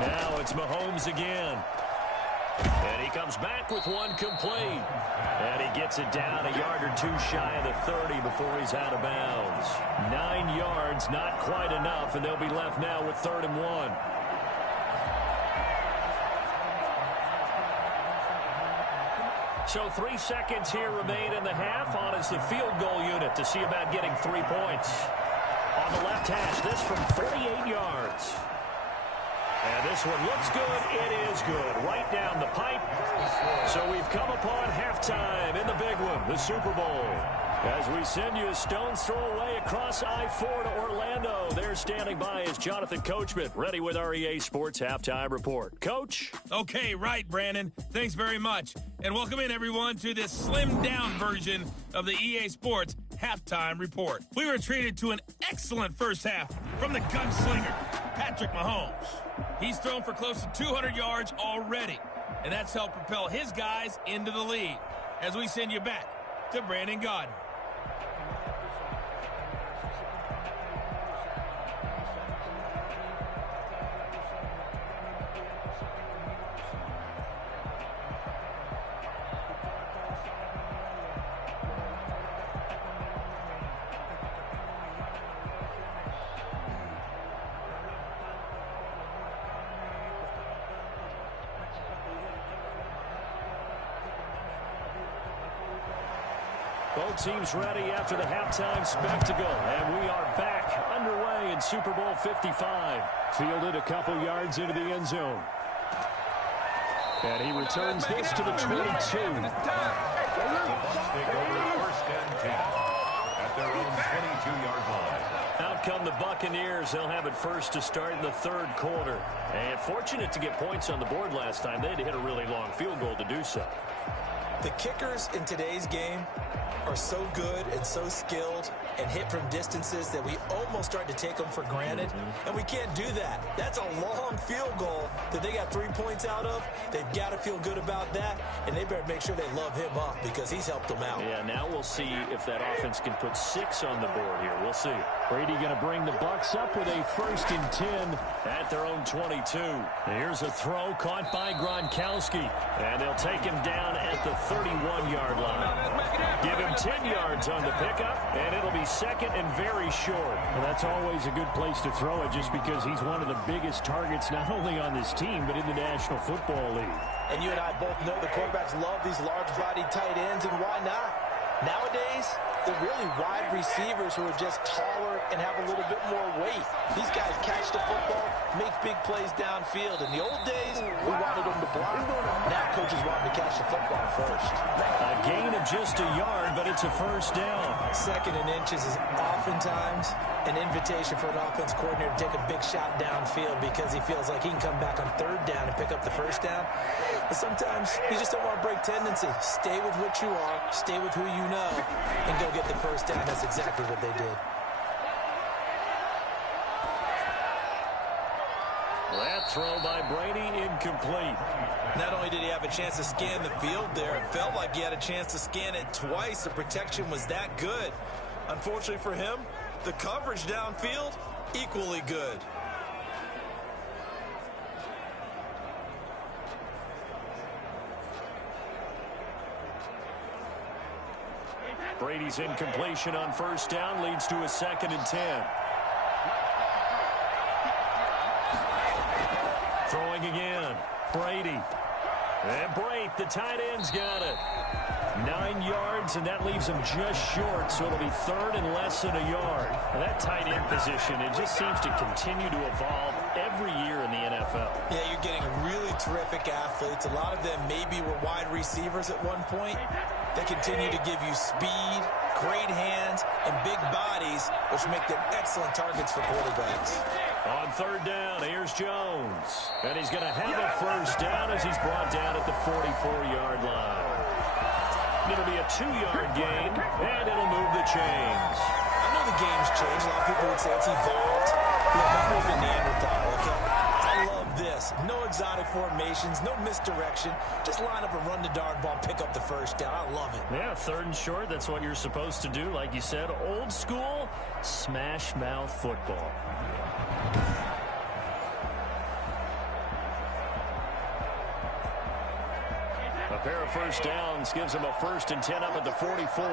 Now it's Mahomes again. And he comes back with one complete. And he gets it down a yard or two shy of the 30 before he's out of bounds. 9 yards, not quite enough, and they'll be left now with 3rd and 1. So 3 seconds here remain in the half. On is the field goal unit to see about getting 3 points. On the left hash, this from 48 yards. And this one looks good. It is good. Right down the pipe. So we've come upon halftime in the big one, the Super Bowl. As we send you a stone's throw away across I-4 to Orlando. There standing by is Jonathan Coachman, ready with our EA Sports Halftime Report. Coach? Okay, right, Brandon. Thanks very much. And welcome in, everyone, to this slimmed-down version of the EA Sports Halftime Report. We were treated to an excellent first half from the gunslinger, Patrick Mahomes. He's thrown for close to 200 yards already, and that's helped propel his guys into the lead. As we send you back to Brandon Gaudin. Both teams ready after the halftime spectacle, and we are back underway in Super Bowl 55. Fielded a couple yards into the end zone. And he returns this to the 22. The Bucs take over 1st and 10 at their own 22-yard line. Out come the Buccaneers. They'll have it first to start in the 3rd quarter. And fortunate to get points on the board last time. They had to hit a really long field goal to do so. The kickers in today's game are so good and so skilled and hit from distances that we almost start to take them for granted. And we can't do that. That's a long field goal that they got 3 points out of. They've got to feel good about that, and they better make sure they love him up because he's helped them out. Yeah, now we'll see if that offense can put 6 on the board here. We'll see. Brady going to bring the Bucs up with a 1st and 10 at their own 22. Here's a throw caught by Gronkowski, and they'll take him down at the 31-yard line. Give him 10 yards on the pickup, and it'll be 2nd and very short. Well, that's always a good place to throw it just because he's one of the biggest targets not only on this team but in the National Football League. And you and I both know the quarterbacks love these large-bodied tight ends, and why not? Nowadays, they're really wide receivers who are just taller and have a little bit more weight. These guys catch the football, make big plays downfield. In the old days, we wanted them to block. Now coaches want them to catch the football first. A gain of just a yard, but it's a 1st down. 2nd and inches is oftentimes an invitation for an offense coordinator to take a big shot downfield because he feels like he can come back on 3rd down and pick up the 1st down. But sometimes you just don't want to break tendency. Stay with what you are, stay with who you know, and go get the 1st down. That's exactly what they did. That throw by Brady incomplete. Not only did he have a chance to scan the field there, it felt like he had a chance to scan it twice. The protection was that good. Unfortunately for him, the coverage downfield, equally good. Brady's incompletion on 1st down leads to a 2nd and 10. Throwing again. Brady. And Brate, the tight end's got it. 9 yards, and that leaves him just short, so it'll be 3rd and less than a yard. And that tight end position, it just seems to continue to evolve every year in the NFL. Yeah, you're getting really terrific athletes. A lot of them maybe were wide receivers at one point. They continue to give you speed, great hands, and big bodies, which make them excellent targets for quarterbacks. On 3rd down, here's Jones. And he's going to have a 1st first down as he's brought down at the 44-yard line. It'll be a 2-yard gain, and it'll move the chains. I know the game's changed. A lot of people would say it's evolved. Look, I'm more of a Neanderthal, okay? I love this. No exotic formations, no misdirection. Just line up and run the darn ball, pick up the first down. I love it. Yeah, 3rd and short, that's what you're supposed to do. Like you said, old school, smash mouth football. A pair of first downs gives him a 1st and 10 up at the 44.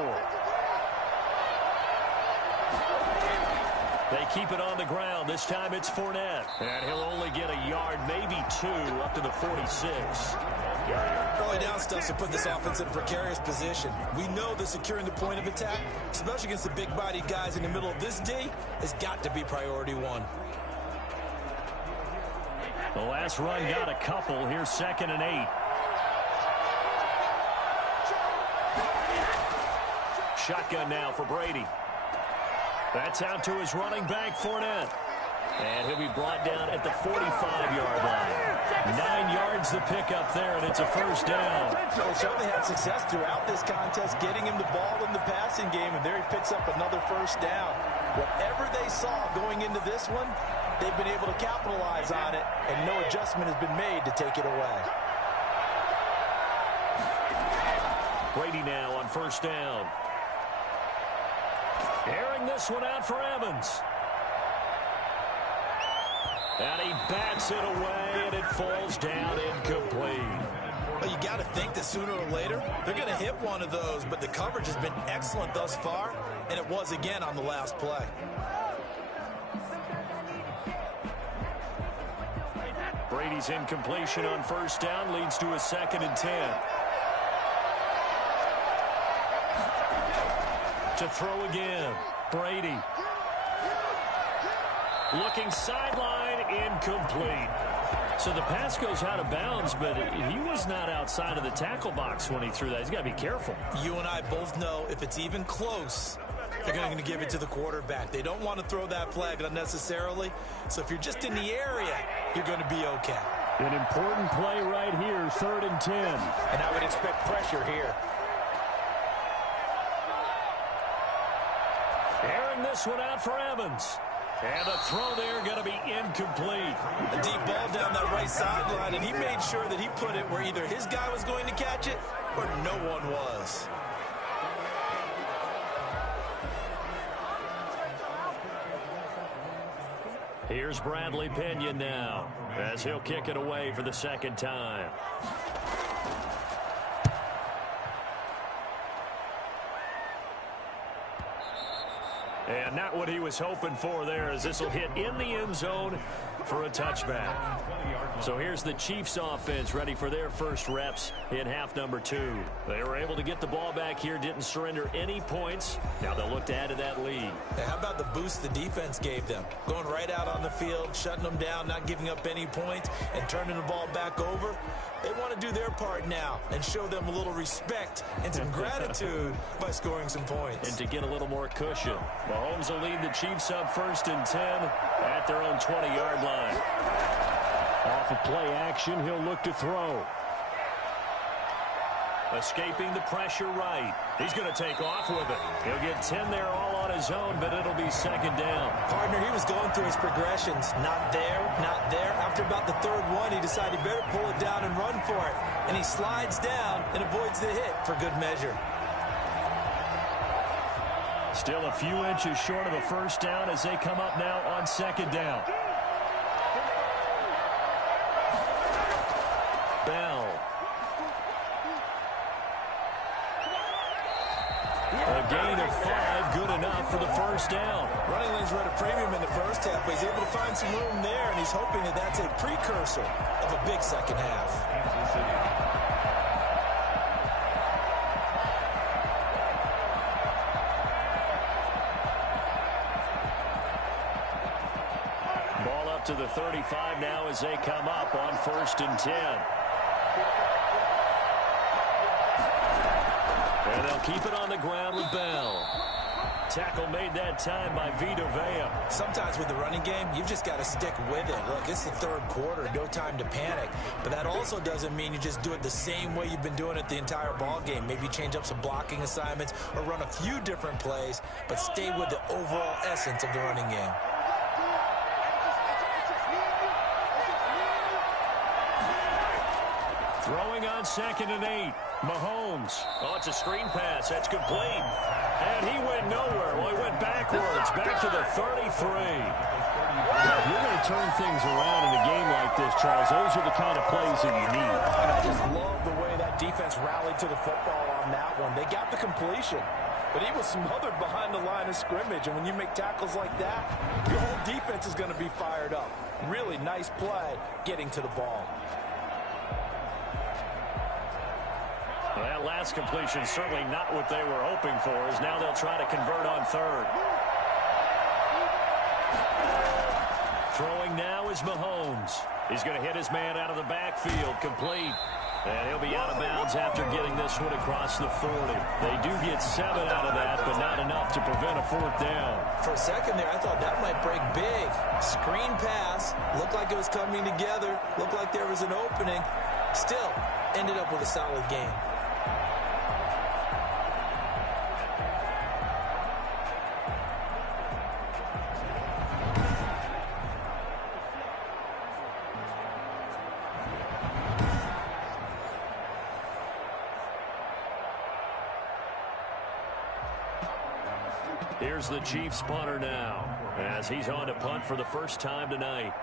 They keep it on the ground. This time it's Fournette. And he'll only get a yard, maybe 2, up to the 46. Early down stuff to put this offense in a precarious position. We know that securing the point of attack, especially against the big-bodied guys in the middle of this D, has got to be priority 1. The last run got a couple. Here's 2nd and 8. Shotgun now for Brady. That's out to his running back, Fournette. And he'll be brought down at the 45-yard line. 9 yards the pickup there, and it's a first down. They certainly had success throughout this contest, getting him the ball in the passing game, and there he picks up another first down. Whatever they saw going into this one, they've been able to capitalize on it, and no adjustment has been made to take it away. Brady now on first down. Airing this one out for Evans. And he bats it away, and it falls down incomplete. Well, you got to think that sooner or later, they're going to hit one of those, but the coverage has been excellent thus far, and it was again on the last play. Brady's incompletion on first down leads to a 2nd and 10. To throw again, Brady. Looking sideline, incomplete. So the pass goes out of bounds, but he was not outside of the tackle box when he threw that. He's got to be careful. You and I both know if it's even close, they're going to give it to the quarterback. They don't want to throw that flag unnecessarily. So if you're just in the area, you're going to be okay. An important play right here, 3rd and 10. And I would expect pressure here. Airing this one out for Evans. And the throw there going to be incomplete. A deep ball down that right sideline, and he made sure that he put it where either his guy was going to catch it or no one was. Here's Bradley Pinion now as he'll kick it away for the 2nd time. And not what he was hoping for there, as this will hit in the end zone for a touchback. So here's the Chiefs offense ready for their first reps in half number 2. They were able to get the ball back here, didn't surrender any points. Now they'll look to add to that lead. Hey, how about the boost the defense gave them? Going right out on the field, shutting them down, not giving up any points, and turning the ball back over. They want to do their part now and show them a little respect and some gratitude by scoring some points. And to get a little more cushion. Mahomes will lead the Chiefs up 1st and 10 at their own 20-yard line. Off of play action, he'll look to throw. Escaping the pressure right. He's going to take off with it. He'll get 10 there all on his own, but it'll be 2nd down. Partner, he was going through his progressions. Not there, not there. After about the 3rd one, he decided he better pull it down and run for it. And he slides down and avoids the hit for good measure. Still a few inches short of a first down as they come up now on 2nd down. Bell. A gain of 5, good enough for the first down. Running lanes were at a premium in the first half, but he's able to find some room there, and he's hoping that that's a precursor of a big second half. Ball up to the 35 now as they come up on 1st and 10. And they'll keep it on the ground with Bell. tackle made that time by Vita Vea. Sometimes with the running game, you've just got to stick with it. Look, it's the third quarter, no time to panic. But that also doesn't mean you just do it the same way you've been doing it the entire ball game. Maybe change up some blocking assignments or run a few different plays, but stay with the overall essence of the running game. Throwing on 2nd and 8. Mahomes. Oh, it's a screen pass. That's complete. And he went nowhere. Well, he went backwards. Back to the 33. If you're going to turn things around in a game like this, Charles, those are the kind of plays that you need. And I just love the way that defense rallied to the football on that one. They got the completion, but he was smothered behind the line of scrimmage. And when you make tackles like that, your whole defense is going to be fired up. Really nice play getting to the ball. Well, that last completion certainly not what they were hoping for, as now they'll try to convert on 3rd. Throwing now is Mahomes. He's going to hit his man out of the backfield, complete. And he'll be out of bounds after getting this one across the 40. They do get 7 out of that, but not enough to prevent a 4th down. For a second there, I thought that might break big. Screen pass. Looked like it was coming together. Looked like there was an opening. Still, ended up with a solid game. Here's the Chiefs punter now, as he's on to punt for the first time tonight.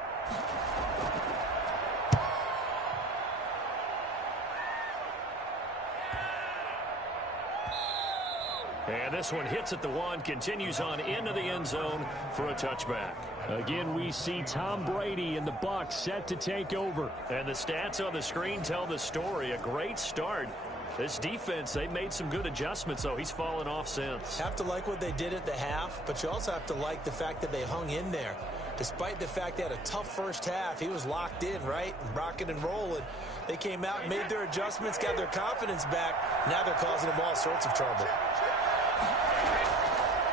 And this one hits at the 1, continues on into the end zone for a touchback. Again, we see Tom Brady and the Bucs set to take over. And the stats on the screen tell the story. A great start. This defense, they made some good adjustments, though. He's fallen off since. Have to like what they did at the half, but you also have to like the fact that they hung in there. Despite the fact they had a tough first half, he was locked in, right? Rocking and rolling. They came out, made their adjustments, got their confidence back. Now they're causing them all sorts of trouble.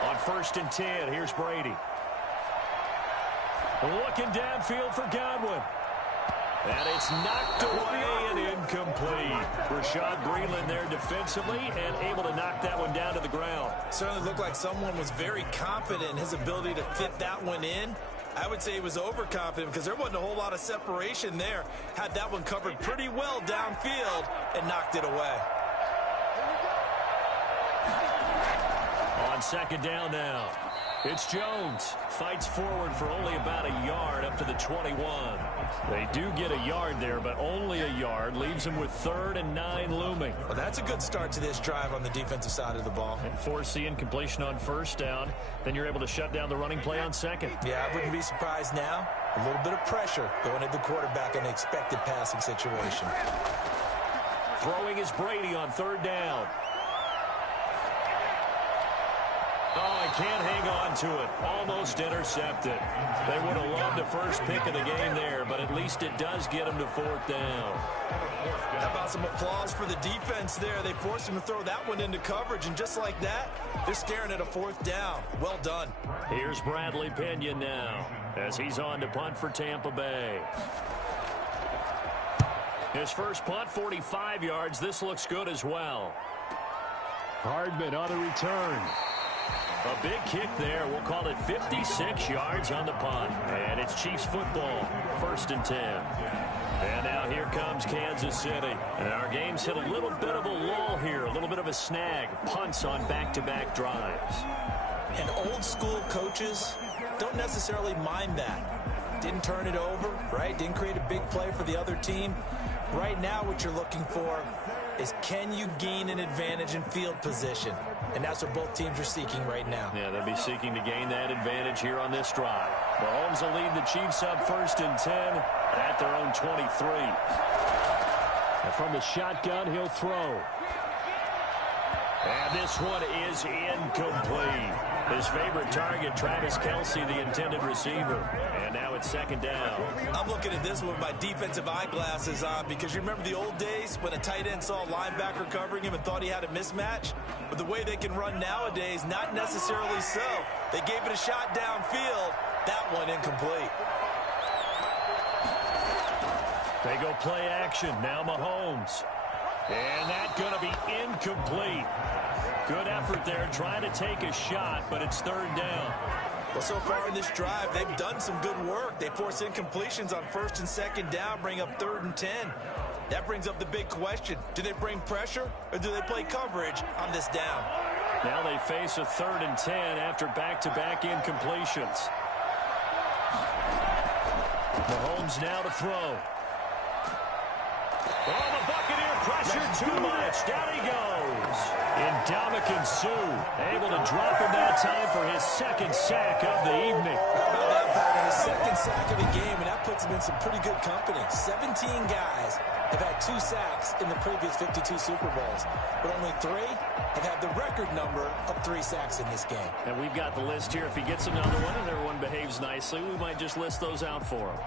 On 1st and 10, here's Brady. Looking downfield for Godwin. And it's knocked away and incomplete. Rashad Breeland there defensively and able to knock that one down to the ground. Certainly looked like someone was very confident in his ability to fit that one in. I would say he was overconfident because there wasn't a whole lot of separation there. Had that one covered pretty well downfield and knocked it away. On 2nd down now, it's Jones. Fights forward for only about a yard up to the 21. They do get a yard there, but only a yard. Leaves them with 3rd and 9 looming. Well, that's a good start to this drive on the defensive side of the ball. And force the incompletion on 1st down. Then you're able to shut down the running play on 2nd. Yeah, I wouldn't be surprised now. A little bit of pressure going at the quarterback in an expected passing situation. Throwing is Brady on 3rd down. Oh, he can't hang on to it. Almost intercepted. They would have loved a first pick of the game there, but at least it does get him to 4th down. How about some applause for the defense there? They forced him to throw that one into coverage, and just like that, they're staring at a 4th down. Well done. Here's Bradley Pinion now, as he's on to punt for Tampa Bay. His first punt, 45 yards. This looks good as well. Hardman on the return. A big kick there. We'll call it 56 yards on the punt. And it's Chiefs football, 1st and 10. And now here comes Kansas City. And our game's hit a little bit of a lull here, a little bit of a snag. Punts on back-to-back drives. And old school coaches don't necessarily mind that. Didn't turn it over, right? Didn't create a big play for the other team. Right now what you're looking for is, can you gain an advantage in field position? And that's what both teams are seeking right now. Yeah, they'll be seeking to gain that advantage here on this drive. Mahomes will lead the Chiefs up 1st and 10 at their own 23. And from the shotgun, he'll throw. And this one is incomplete. His favorite target, Travis Kelce, the intended receiver. And now it's second down. I'm looking at this one with my defensive eyeglasses on because you remember the old days when a tight end saw a linebacker covering him and thought he had a mismatch? But the way they can run nowadays, not necessarily so. They gave it a shot downfield. That one incomplete. They go play action. Now Mahomes. And that's going to be incomplete. Good effort there trying to take a shot, but it's third down. Well, so far in this drive, they've done some good work. They force incompletions on first and second down, bring up 3rd and 10. That brings up the big question. Do they bring pressure or do they play coverage on this down? Now they face a 3rd and 10 after back-to-back incompletions. Mahomes now to throw. Oh, the Buccaneer pressure too much. Down he goes. Ndamukong Suh able to drop him that time for his second sack of the evening. How about that, Brandon? His second sack of the game, and that puts him in some pretty good company. 17 guys have had 2 sacks in the previous 52 Super Bowls, but only 3 have had the record number of 3 sacks in this game. And we've got the list here. If he gets another one and everyone behaves nicely, we might just list those out for him.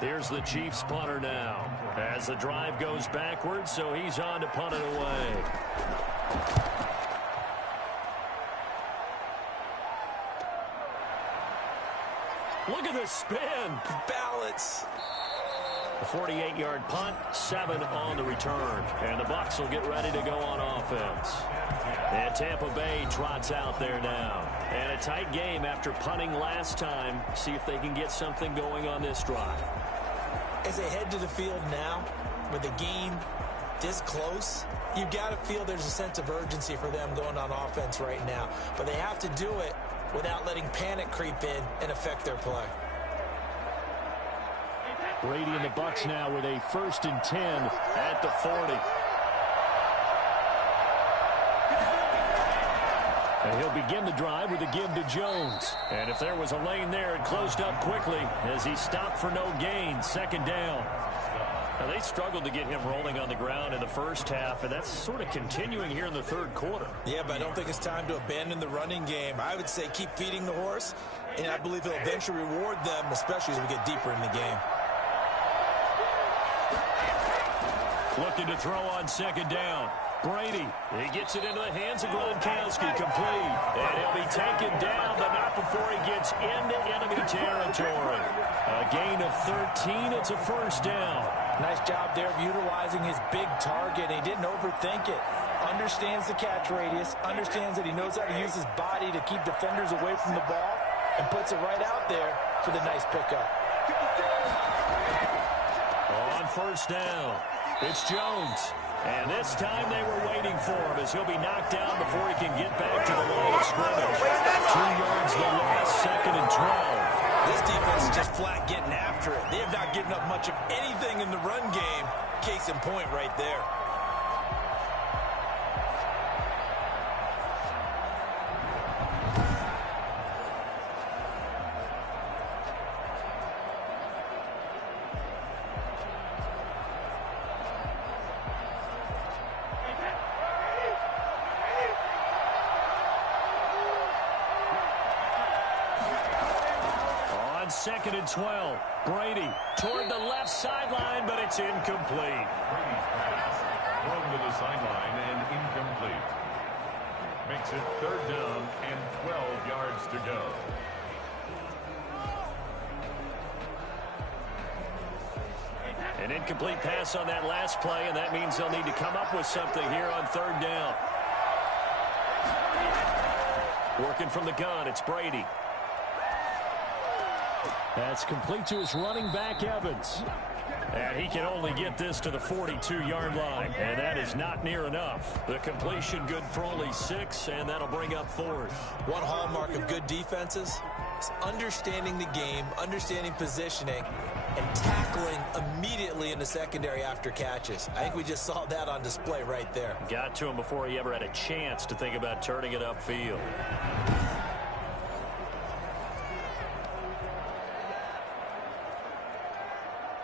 Here's the Chiefs punter now as the drive goes backwards, so he's on to punt it away. Look at this spin. Balance. A 48-yard punt, 7 on the return. And the Bucs will get ready to go on offense. And Tampa Bay trots out there now. And a tight game after punting last time. See if they can get something going on this drive. As they head to the field now, with the game this close, you've got to feel there's a sense of urgency for them going on offense right now. But they have to do it without letting panic creep in and affect their play. Brady and the Bucs now with a 1st and 10 at the 40. And he'll begin the drive with a give to Jones. And if there was a lane there, it closed up quickly as he stopped for no gain. Second down. Now, they struggled to get him rolling on the ground in the first half, and that's sort of continuing here in the third quarter. Yeah, but I don't think it's time to abandon the running game. I would say keep feeding the horse, and I believe he'll eventually reward them, especially as we get deeper in the game. Looking to throw on second down. Brady, he gets it into the hands of Gronkowski, complete. And he'll be taken down, but not before he gets into enemy territory. A gain of 13, it's a first down. Nice job there of utilizing his big target. He didn't overthink it. Understands the catch radius, understands that he knows how to use his body to keep defenders away from the ball, and puts it right out there for the nice pickup. On first down, it's Jones. And this time they were waiting for him as he'll be knocked down before he can get back to the line of scrimmage. 2 yards the loss, 2nd and 12. This defense is just flat getting after it. They have not given up much of anything in the run game. Case in point right there. On 2nd and 12, Brady toward the left sideline, but it's incomplete. Thrown to the sideline and incomplete. Makes it 3rd down and 12 yards to go. An incomplete pass on that last play, and that means they'll need to come up with something here on 3rd down. Working from the gun, it's Brady. That's complete to his running back, Evans. And he can only get this to the 42-yard line, and that is not near enough. The completion good for only 6, and that'll bring up 4th. One hallmark of good defenses is understanding the game, understanding positioning, and tackling immediately in the secondary after catches. I think we just saw that on display right there. Got to him before he ever had a chance to think about turning it upfield.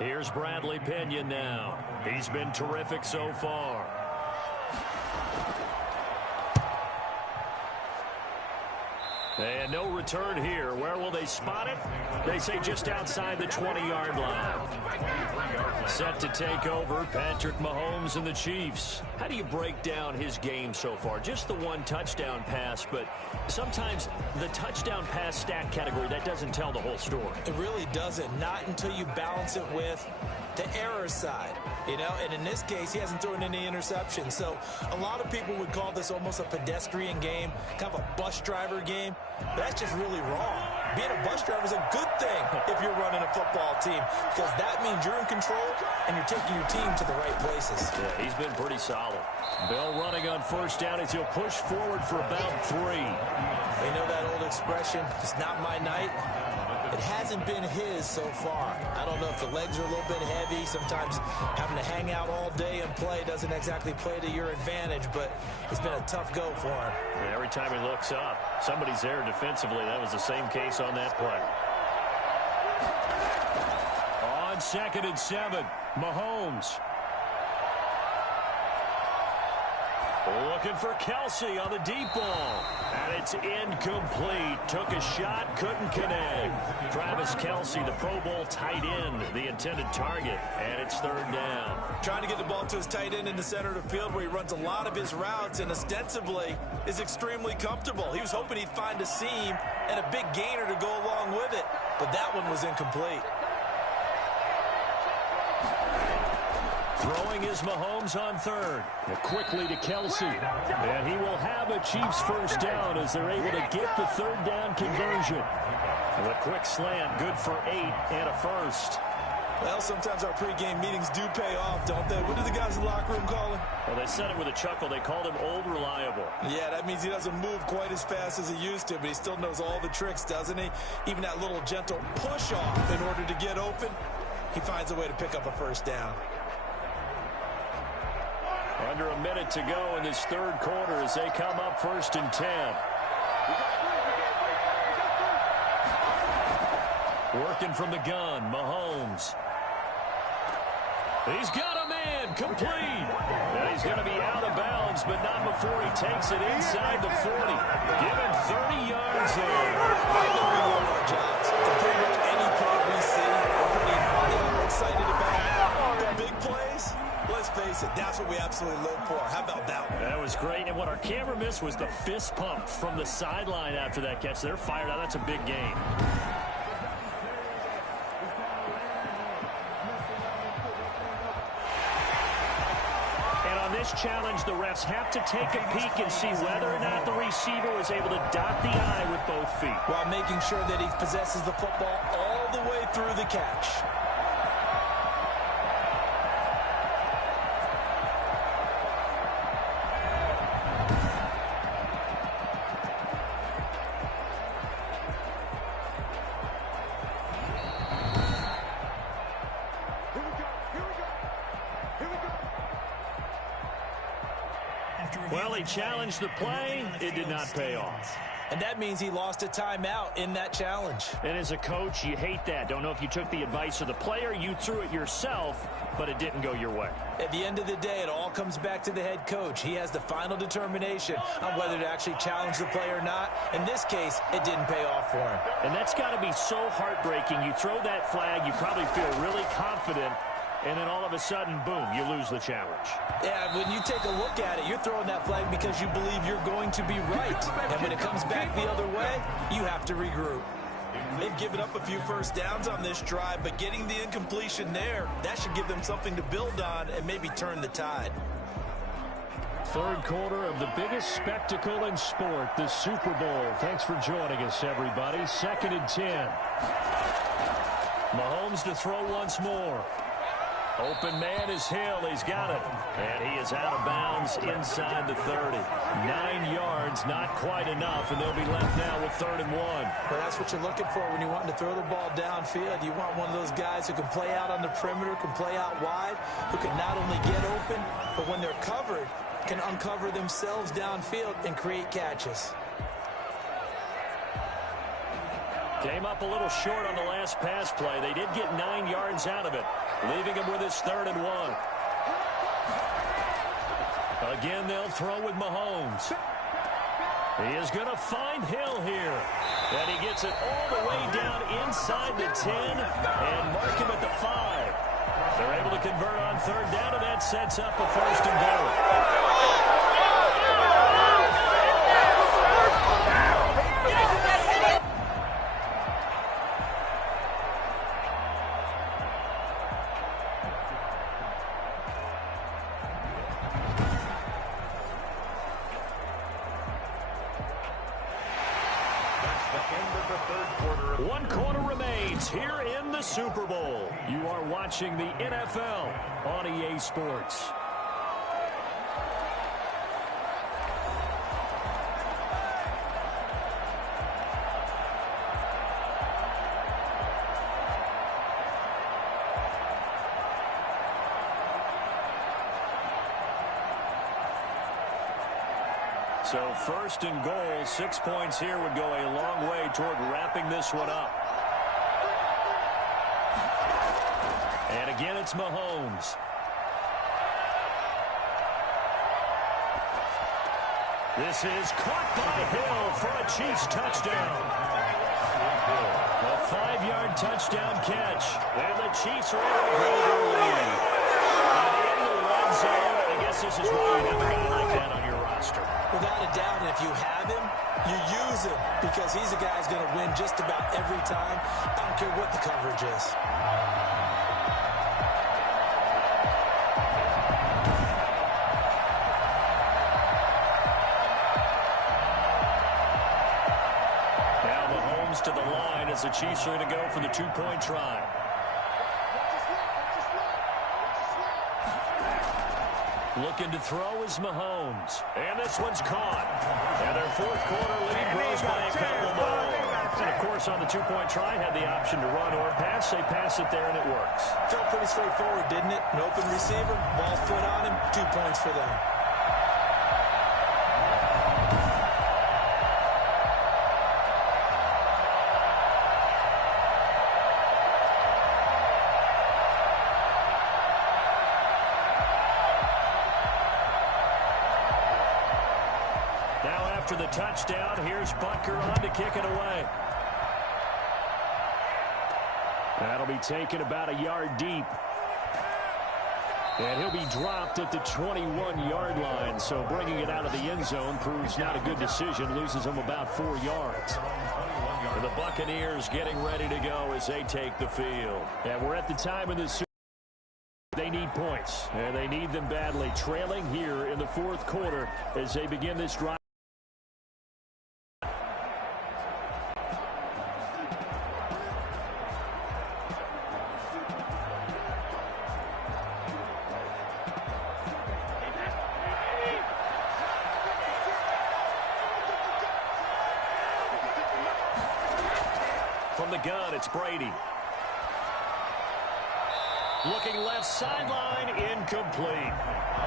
Here's Bradley Pinion now. He's been terrific so far. And no return here. Where will they spot it? They say just outside the 20-yard line. Set to take over, Patrick Mahomes and the Chiefs. How do you break down his game so far? Just the one touchdown pass, but sometimes the touchdown pass stat category, that doesn't tell the whole story. It really doesn't. Not until you balance it with the error side, you know, and in this case, he hasn't thrown any interceptions. So a lot of people would call this almost a pedestrian game, kind of a bus driver game. That's just really wrong. Being a bus driver is a good thing if you're running a football team, because that means you're in control and you're taking your team to the right places. Yeah, he's been pretty solid. Bell running on first down as he'll push forward for about 3. You know that old expression, it's not my night. It hasn't been his so far. I don't know if the legs are a little bit heavy. Sometimes having to hang out all day and play doesn't exactly play to your advantage, but it's been a tough go for him. And every time he looks up, somebody's there defensively. That was the same case on that play. On 2nd and 7, Mahomes. Looking for Kelsey on the deep ball. And it's incomplete. Took a shot, couldn't connect. Travis Kelsey, the Pro Bowl tight end, the intended target. And it's 3rd down. Trying to get the ball to his tight end in the center of the field where he runs a lot of his routes and ostensibly is extremely comfortable. He was hoping he'd find a seam and a big gainer to go along with it. But that one was incomplete. Throwing is Mahomes on 3rd. Quickly to Kelsey. And he will have a Chiefs first down as they're able to get the 3rd down conversion. The quick slant, good for 8 and a first. Well, sometimes our pregame meetings do pay off, don't they? What do the guys in the locker room call him? Well, they said it with a chuckle. They called him Old Reliable. Yeah, that means he doesn't move quite as fast as he used to, but he still knows all the tricks, doesn't he? Even that little gentle push-off in order to get open, he finds a way to pick up a first down. Under a minute to go in this 3rd quarter as they come up 1st and 10. Working from the gun, Mahomes. He's got a man, complete. And he's going to be out of bounds, but not before he takes it inside the 40. Give him 30 yards there. I know we love our jobs. And pretty much any play we see, we're pretty excited about the big plays. Let's face it, that's what we absolutely look for. How about that one? That was great. And what our camera missed was the fist pump from the sideline after that catch. They're fired out. That's a big game. And on this challenge, the refs have to take a peek and see whether or not the receiver was able to dot the I with both feet, while making sure that he possesses the football all the way through the catch. Well, he challenged the play. It did not pay off. And that means he lost a timeout in that challenge. And as a coach, you hate that. Don't know if you took the advice of the player, you threw it yourself, but it didn't go your way. At the end of the day, it all comes back to the head coach. He has the final determination on whether to actually challenge the play or not. In this case, it didn't pay off for him. And that's got to be so heartbreaking. You throw that flag, you probably feel really confident, and then all of a sudden, boom, you lose the challenge. Yeah, when you take a look at it, you're throwing that flag because you believe you're going to be right. And when it comes back the other way, you have to regroup. They've given up a few first downs on this drive, but getting the incompletion there, that should give them something to build on and maybe turn the tide. 3rd quarter of the biggest spectacle in sport, the Super Bowl. Thanks for joining us, everybody. 2nd and 10. Mahomes to throw once more. Open man is Hill. He's got it. And he is out of bounds inside the 30. 9 yards, not quite enough, and they'll be left now with 3rd and 1. Well, that's what you're looking for when you're wanting to throw the ball downfield. You want one of those guys who can play out on the perimeter, can play out wide, who can not only get open, but when they're covered, can uncover themselves downfield and create catches. Came up a little short on the last pass play. They did get 9 yards out of it, leaving him with his 3rd and 1. Again, they'll throw with Mahomes. He is going to find Hill here. And he gets it all the way down inside the 10 and mark him at the 5. They're able to convert on 3rd down, and that sets up a 1st and goal. One quarter remains here in the Super Bowl. You are watching the NFL on EA Sports. So 1st and goal, 6 points here would go a long way toward wrapping this one up. And again, it's Mahomes. This is caught by Hill for a Chiefs touchdown. A 5-yard touchdown catch. And the Chiefs are able to grow their lead. And in the red zone, I guess this is why you have a guy like that on your roster. Without a doubt, and if you have him, you use him because he's a guy who's going to win just about every time. I don't care what the coverage is. Now Mahomes to the line as the Chiefs are going to go for the 2-point try. Looking to throw is Mahomes. And this one's caught. And their 4th quarter lead grows by a couple more. And, of course, on the 2-point try, had the option to run or pass. They pass it there, and it works. Felt pretty straightforward, didn't it? An open receiver, ball's put on him, 2 points for them. After the touchdown, here's Butker on to kick it away. That'll be taken about a yard deep. And he'll be dropped at the 21-yard line, so bringing it out of the end zone proves not a good decision, loses him about 4 yards. And the Buccaneers getting ready to go as they take the field. And we're at the time in the Super Bowl. They need points, and they need them badly, trailing here in the 4th quarter as they begin this drive. From the gun, it's Brady. Looking left sideline, incomplete.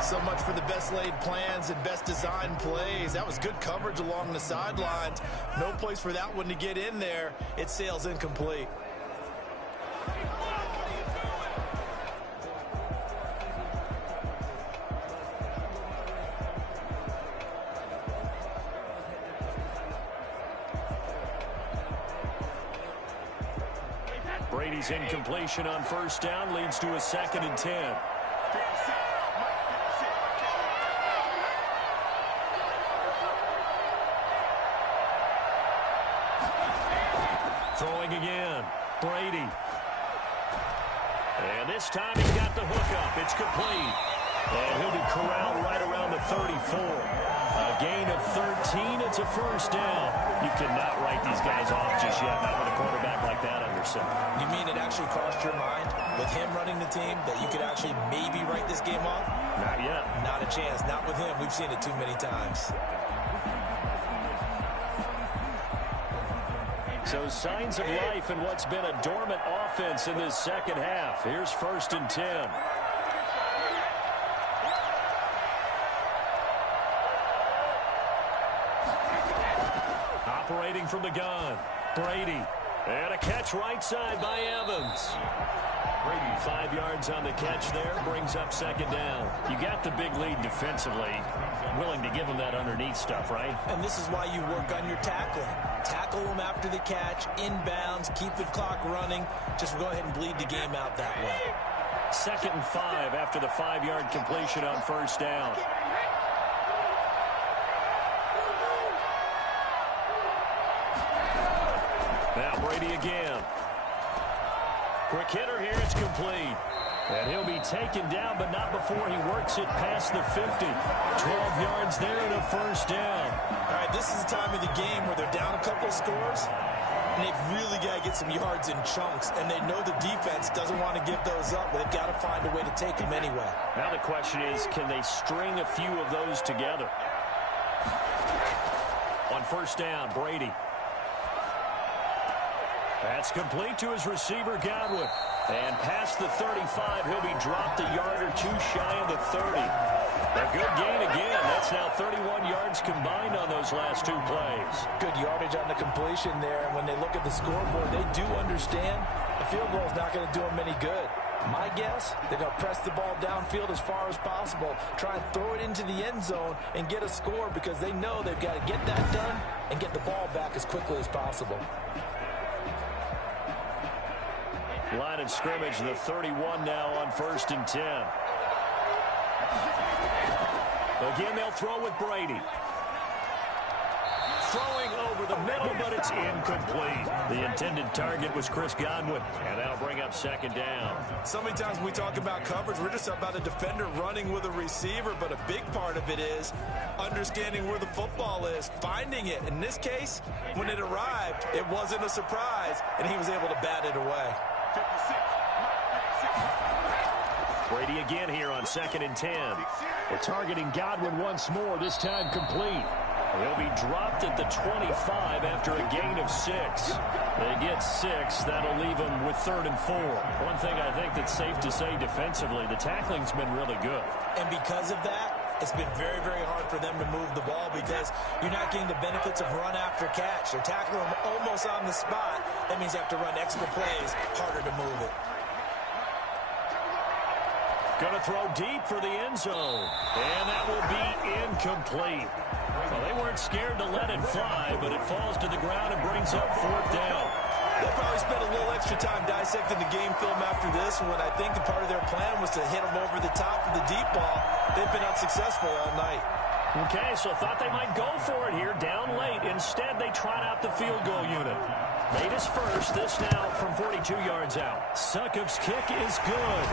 So much for the best laid plans and best designed plays. That was good coverage along the sidelines. No place for that one to get in there. It sails incomplete. Brady's incompletion on 1st down leads to a 2nd and 10. Throwing again. Brady. And this time he's got the hookup. It's complete. And he'll be corralled right around the 34. A gain of 13. It's a 1st down. You cannot write these guys off just yet, not with a quarterback like that under center. You mean it actually crossed your mind with him running the team that you could actually maybe write this game off? Not yet. Not a chance. Not with him. We've seen it too many times. So signs of life in what's been a dormant offense in this 2nd half. Here's 1st and 10. Operating from the gun, Brady. And a catch right side by Evans. 5 yards on the catch there, brings up second down. You got the big lead defensively. Willing to give them that underneath stuff, right? And this is why you work on your tackling. Tackle them after the catch, inbounds, keep the clock running. Just go ahead and bleed the game out that way. 2nd and 5 after the 5-yard completion on first down. Now Brady again. Quick hitter here, it's complete. And he'll be taken down, but not before he works it past the 50. 12 yards there and a first down. All right, this is the time of the game where they're down a couple of scores, and they've really got to get some yards in chunks, and they know the defense doesn't want to give those up, but they've got to find a way to take them anyway. Now the question is, can they string a few of those together? On first down, Brady. That's complete to his receiver, Godwin. And past the 35, he'll be dropped a yard or two shy of the 30. A good gain again. That's now 31 yards combined on those last 2 plays. Good yardage on the completion there. And when they look at the scoreboard, they do understand the field goal is not going to do them any good. My guess, they're going to press the ball downfield as far as possible, try and throw it into the end zone and get a score because they know they've got to get that done and get the ball back as quickly as possible. Line of scrimmage, the 31 now on 1st and 10. Again, they'll throw with Brady. Throwing over the middle, but it's incomplete. The intended target was Chris Godwin, and that'll bring up second down. So many times when we talk about coverage, we're just about a defender running with a receiver, but a big part of it is understanding where the football is, finding it. In this case, when it arrived, it wasn't a surprise, and he was able to bat it away. Brady again here on 2nd and 10. We're targeting Godwin once more, this time complete. He'll be dropped at the 25 after a gain of 6. They get 6. That'll leave them with 3rd and 4. One thing I think that's safe to say defensively, the tackling's been really good. And because of that, it's been very, very hard for them to move the ball because you're not getting the benefits of run after catch. They're tackling them almost on the spot. That means you have to run extra plays, harder to move it. Going to throw deep for the end zone. And that will be incomplete. Well, they weren't scared to let it fly, but it falls to the ground and brings up 4th down. They'll probably spend a little extra time dissecting the game film after this when I think the part of their plan was to hit them over the top of the deep ball. They've been unsuccessful all night. Okay, so thought they might go for it here down late. Instead, they trot out the field goal unit. Made us first. This now from 42 yards out. Succop's kick is good.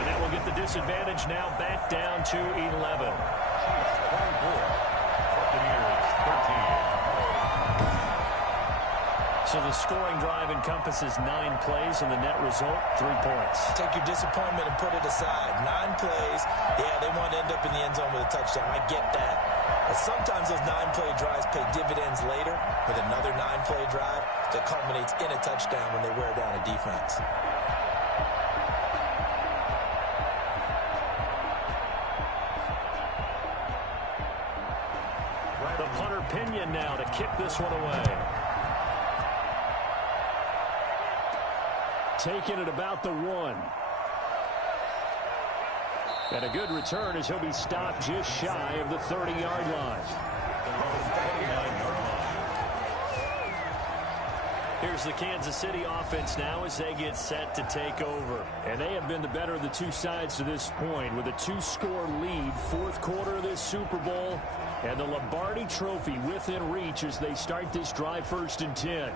And that will get the disadvantage now back down to 11. So the scoring drive encompasses 9 plays, and the net result, 3 points. Take your disappointment and put it aside. 9 plays. Yeah, they want to end up in the end zone with a touchdown. I get that. But sometimes those 9-play drives pay dividends later with another 9-play drive that culminates in a touchdown when they wear down a defense. The punter Pinion now to kick this one away. Taking it about the 1. And a good return as he'll be stopped just shy of the 30-yard line. Here's the Kansas City offense now as they get set to take over. And they have been the better of the two sides to this point with a 2-score lead, 4th quarter of this Super Bowl, and the Lombardi Trophy within reach as they start this drive 1st and 10.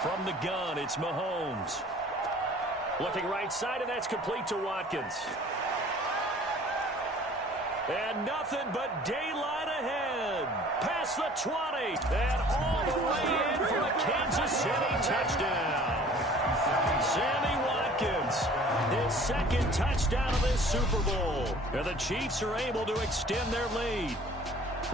From the gun, it's Mahomes. Looking right side, and that's complete to Watkins. And nothing but daylight ahead. Past the 20, and all the way in for a Kansas City touchdown. Sammy Watkins, his 2nd touchdown of this Super Bowl. And the Chiefs are able to extend their lead.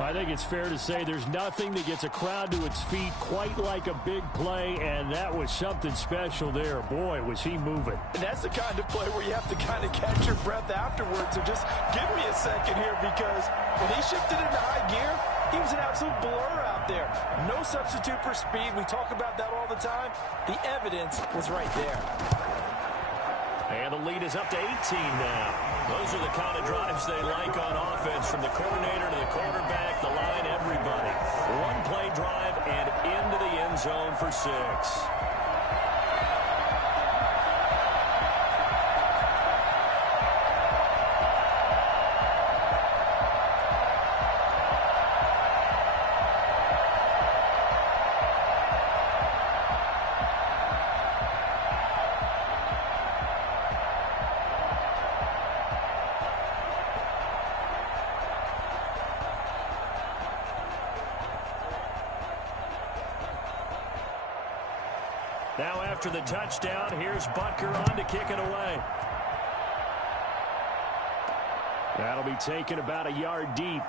I think it's fair to say there's nothing that gets a crowd to its feet quite like a big play, and that was something special there. Boy, was he moving. And that's the kind of play where you have to kind of catch your breath afterwards. So just give me a second here, because when he shifted into high gear, he was an absolute blur out there. No substitute for speed. We talk about that all the time. The evidence was right there. And the lead is up to 18 now. Those are the kind of drives they like on offense, from the coordinator to the quarterback, the line, everybody. One play drive and into the end zone for 6. Now after the touchdown, here's Butker on to kick it away. That'll be taken about a yard deep.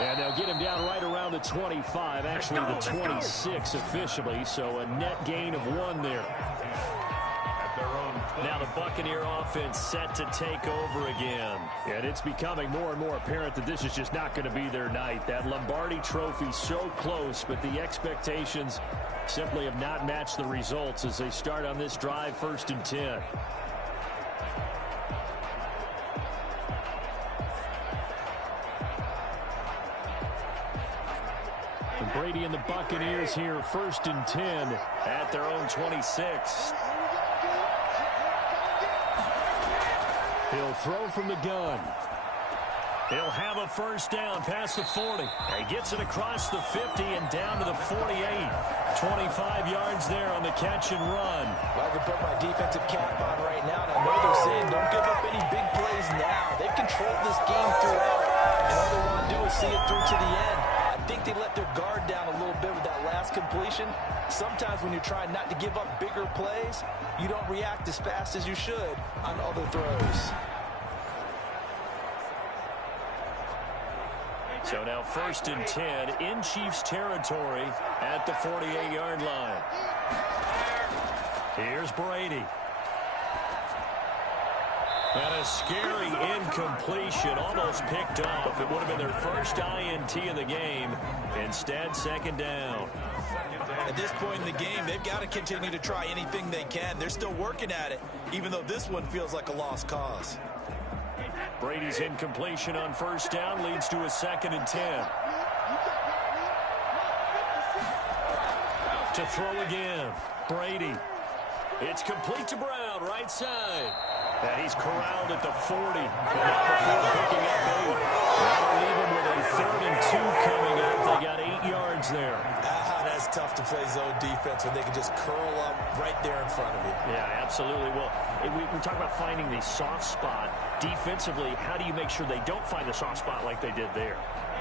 And they'll get him down right around the 25, actually the 26 officially, so a net gain of 1 there. Now the Buccaneer offense set to take over again. And it's becoming more and more apparent that this is just not going to be their night. That Lombardi trophy so close, but the expectations simply have not matched the results as they start on this drive, 1st and 10. And Brady and the Buccaneers here, 1st and 10 at their own 26. He'll throw from the gun. He'll have a first down past the 40. He gets it across the 50 and down to the 48. 25 yards there on the catch and run. Well, I can put my defensive cap on right now, and I know they're saying don't give up any big plays now. They've controlled this game throughout, and all they want to do is see it through to the end. I think they let their guard down a little bit with that last completion. Sometimes when you're trying not to give up bigger plays, you don't react as fast as you should on other throws. So now 1st and 10 in Chiefs territory at the 48-yard line. Here's Brady. And a scary incompletion, almost picked off. It would have been their first INT of the game. Instead, 2nd down. At this point in the game, they've got to continue to try anything they can. They're still working at it, even though this one feels like a lost cause. Brady's incompletion on 1st down leads to a 2nd and 10. To throw again, Brady. It's complete to Brown, right side. And he's corralled at the 40. But not before picking up 8. That'll leave him with a 3rd and 2 coming up. They got 8 yards there. That's tough to play zone defense when they can just curl up right there in front of you. Yeah, absolutely. Well, we talk about finding the soft spot. Defensively, how do you make sure they don't find the soft spot like they did there?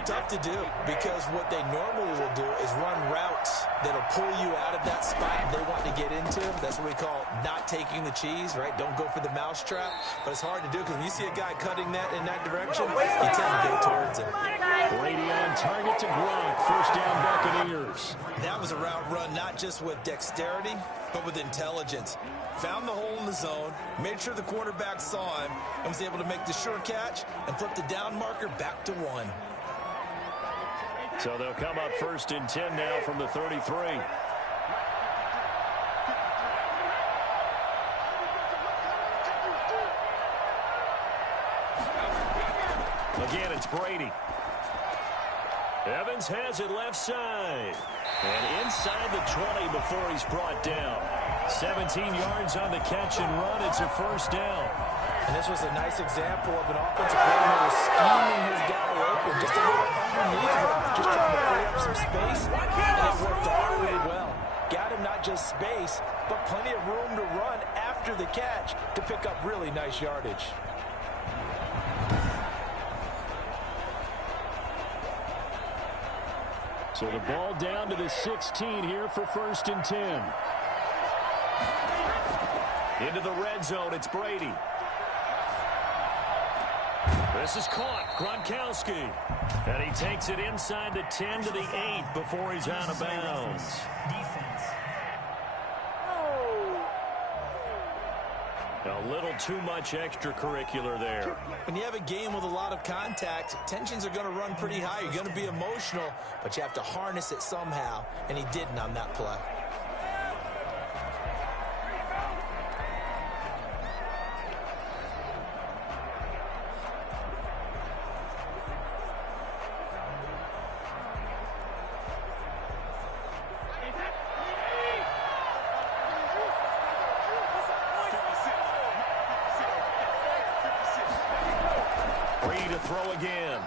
Tough to do, because what they normally will do is run routes that'll pull you out of that spot they want to get into. That's what we call not taking the cheese, right? Don't go for the mousetrap. But it's hard to do, because when you see a guy cutting that in that direction, you tend to go towards him. Brady on target to Gronk. 1st down Buccaneers. That was a route run not just with dexterity, but with intelligence. Found the hole in the zone, made sure the quarterback saw him, and was able to make the sure catch and flip the down marker back to 1. So they'll come up 1st and 10 now from the 33. Again, it's Brady. Evans has it left side. And inside the 20 before he's brought down. 17 yards on the catch and run. It's a 1st down. And this was a nice example of an offensive coordinator scheming his guy open just a little underneath him, just trying to free up some space, and it worked out really well. Got him not just space, but plenty of room to run after the catch to pick up really nice yardage. So the ball down to the 16 here for 1st and 10. Into the red zone, it's Brady. This is caught. Gronkowski. And he takes it inside the 10 to the 8 before he's out of bounds. A little too much extracurricular there. When you have a game with a lot of contact, tensions are going to run pretty high. You're going to be emotional, but you have to harness it somehow, and he didn't on that play. Throw again.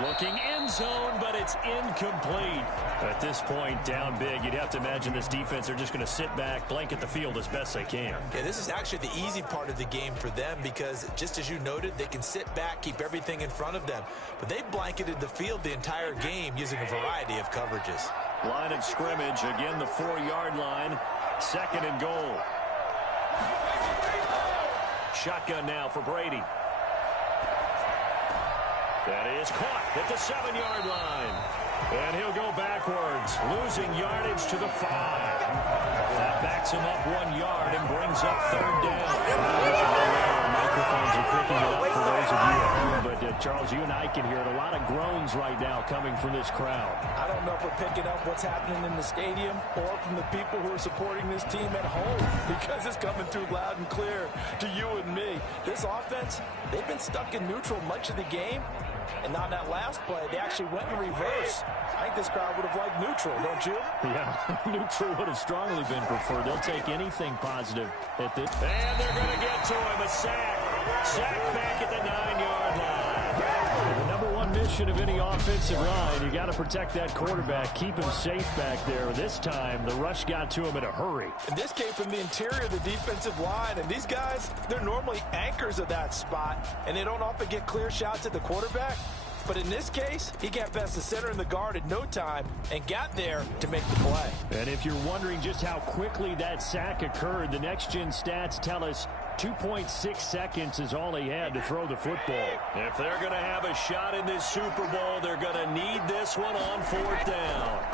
Looking end zone, but it's incomplete. At this point, down big, you'd have to imagine this defense are just going to sit back, blanket the field as best they can. Yeah, this is actually the easy part of the game for them because, just as you noted, they can sit back, keep everything in front of them. But they blanketed the field the entire game using a variety of coverages. Line of scrimmage, again the 4-yard line, 2nd and goal. Shotgun now for Brady. That is caught at the 7-yard line. And he'll go backwards, losing yardage to the 5. That backs him up 1 yard and brings up 3rd down. Microphones are picking it up for those of you at home. But, Charles, you and I can hear it. A lot of groans right now coming from this crowd. I don't know if we're picking up what's happening in the stadium or from the people who are supporting this team at home because it's coming through loud and clear to you and me. This offense, they've been stuck in neutral much of the game. And on that last play, they actually went in reverse. I think this crowd would have liked neutral, don't you? Yeah, neutral would have strongly been preferred. They'll take anything positive at this. And they're going to get to him. A sack. Sack back at the 9-yard line. The number one mission of any offensive line, you got to protect that quarterback, keep him safe back there. This time, the rush got to him in a hurry. And this came from the interior of the defensive line. And these guys, they're normally anchors of that spot, and they don't often get clear shots at the quarterback. But in this case, he got past the center and the guard in no time and got there to make the play. And if you're wondering just how quickly that sack occurred, the next-gen stats tell us 2.6 seconds is all he had to throw the football. If they're going to have a shot in this Super Bowl, they're going to need this one on 4th down.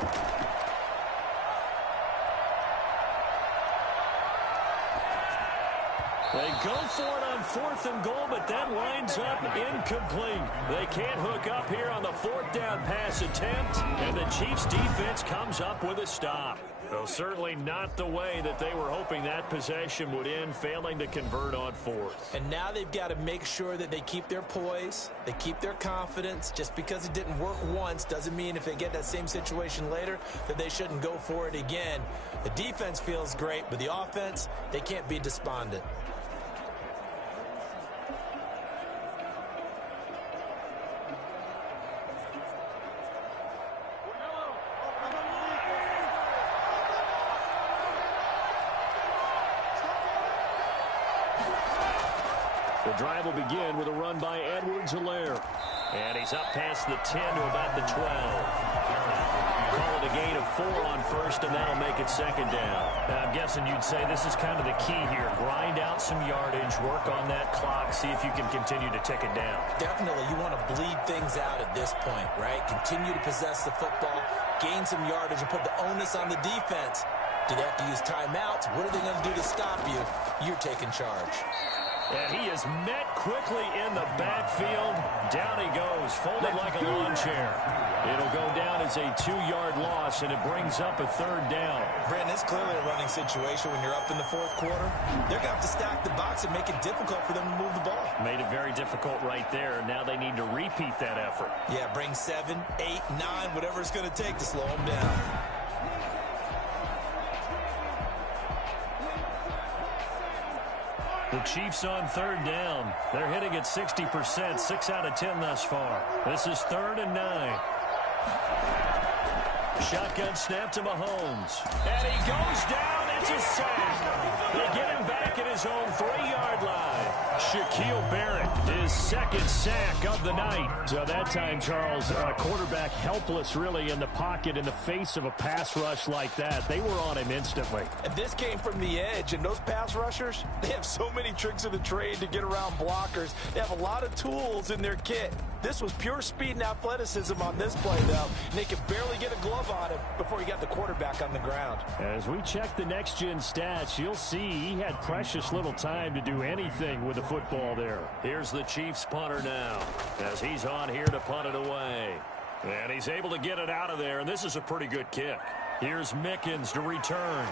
They go for it on 4th and goal, but that winds up incomplete. They can't hook up here on the 4th down pass attempt, and the Chiefs defense comes up with a stop. Well, certainly not the way that they were hoping that possession would end, failing to convert on 4th. And now they've got to make sure that they keep their poise, they keep their confidence. Just because it didn't work once doesn't mean if they get that same situation later that they shouldn't go for it again. The defense feels great, but the offense, they can't be despondent. The drive will begin with a run by Edwards-Helaire. And he's up past the 10 to about the 12. Call it a gain of 4 on 1st, and that'll make it 2nd down. I'm guessing you'd say this is kind of the key here. Grind out some yardage, work on that clock, see if you can continue to tick it down. Definitely, you want to bleed things out at this point, right? Continue to possess the football, gain some yardage, and put the onus on the defense. Do they have to use timeouts? What are they going to do to stop you? You're taking charge. And he is met quickly in the backfield. Down he goes, folded like a lawn chair. It'll go down as a 2-yard loss, and it brings up a 3rd down. Brandon, it's clearly a running situation when you're up in the 4th quarter. They're going to have to stack the box and make it difficult for them to move the ball. Made it very difficult right there. Now they need to repeat that effort. Yeah, bring 7, 8, 9, whatever it's going to take to slow them down. The Chiefs on 3rd down. They're hitting at 60%, 6 out of 10 thus far. This is 3rd and 9. Shotgun snap to Mahomes. And he goes down That's a sack. They get him back at his own 3-yard line. Shaquille Barrett, his second sack of the night. So that time, Charles, quarterback helpless really in the pocket in the face of a pass rush like that. They were on him instantly. And this came from the edge, and those pass rushers, they have so many tricks of the trade to get around blockers. They have a lot of tools in their kit. This was pure speed and athleticism on this play, though. And they could barely get a glove on him before he got the quarterback on the ground. As we check the next-gen stats, you'll see he had precious little time to do anything with the football there. Here's the Chiefs punter now as he's on here to punt it away. And he's able to get it out of there, and this is a pretty good kick. Here's Mickens to return.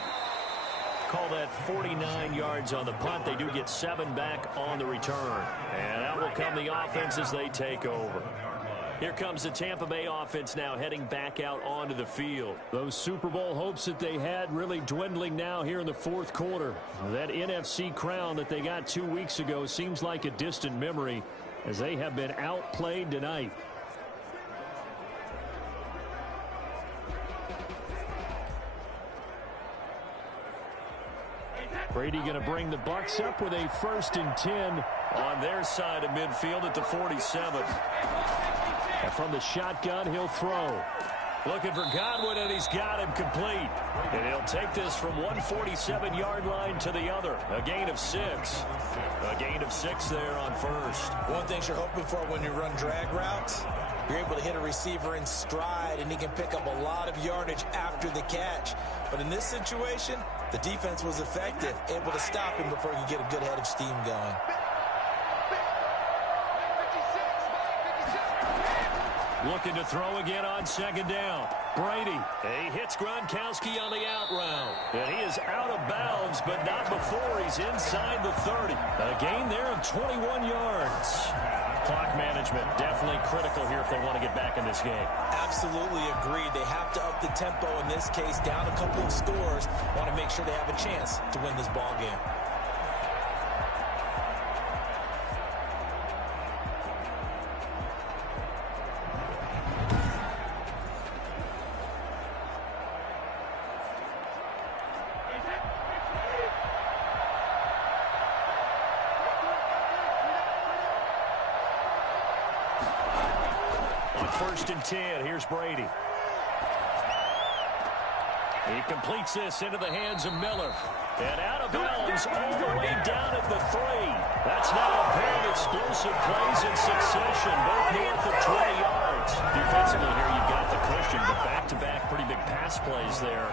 Call that 49 yards on the punt. They do get 7 back on the return. And out will come the offense as they take over. Here comes the Tampa Bay offense now heading back out onto the field. Those Super Bowl hopes that they had really dwindling now here in the fourth quarter. That NFC crown that they got 2 weeks ago seems like a distant memory as they have been outplayed tonight. Brady going to bring the Bucs up with a 1st and 10 on their side of midfield at the 47th. And from the shotgun, he'll throw. Looking for Godwin, and he's got him complete. And he'll take this from 147-yard line to the other. A gain of 6. A gain of 6 there on first. One thing you're hoping for when you run drag routes, you're able to hit a receiver in stride, and he can pick up a lot of yardage after the catch. But in this situation, the defense was effective, able to stop him before he could get a good head of steam going. Looking to throw again on 2nd down. Brady. He hits Gronkowski on the out route. And he is out of bounds, but not before he's inside the 30. A gain there of 21 yards. Clock management definitely critical here if they want to get back in this game. Absolutely agreed. They have to up the tempo in this case, down a couple of scores. Want to make sure they have a chance to win this ball game. On 1st and 10, here's Brady. He completes this into the hands of Miller. And out of bounds all the way down at the 3. That's now a pair of explosive plays in succession, both north of 20 yards. Defensively here, you've got the cushion, but back-to-back pretty big pass plays there.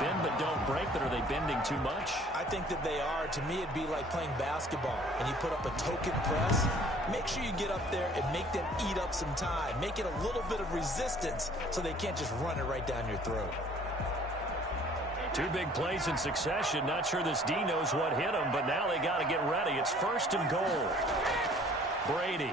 Bend but don't break, but are they bending too much? I think that they are. To me, it'd be like playing basketball, and you put up a token press. Make sure you get up there and make them eat up some time. Make it a little bit of resistance so they can't just run it right down your throat. 2 big plays in succession. Not sure this D knows what hit him, but now they got to get ready. It's 1st and goal. Brady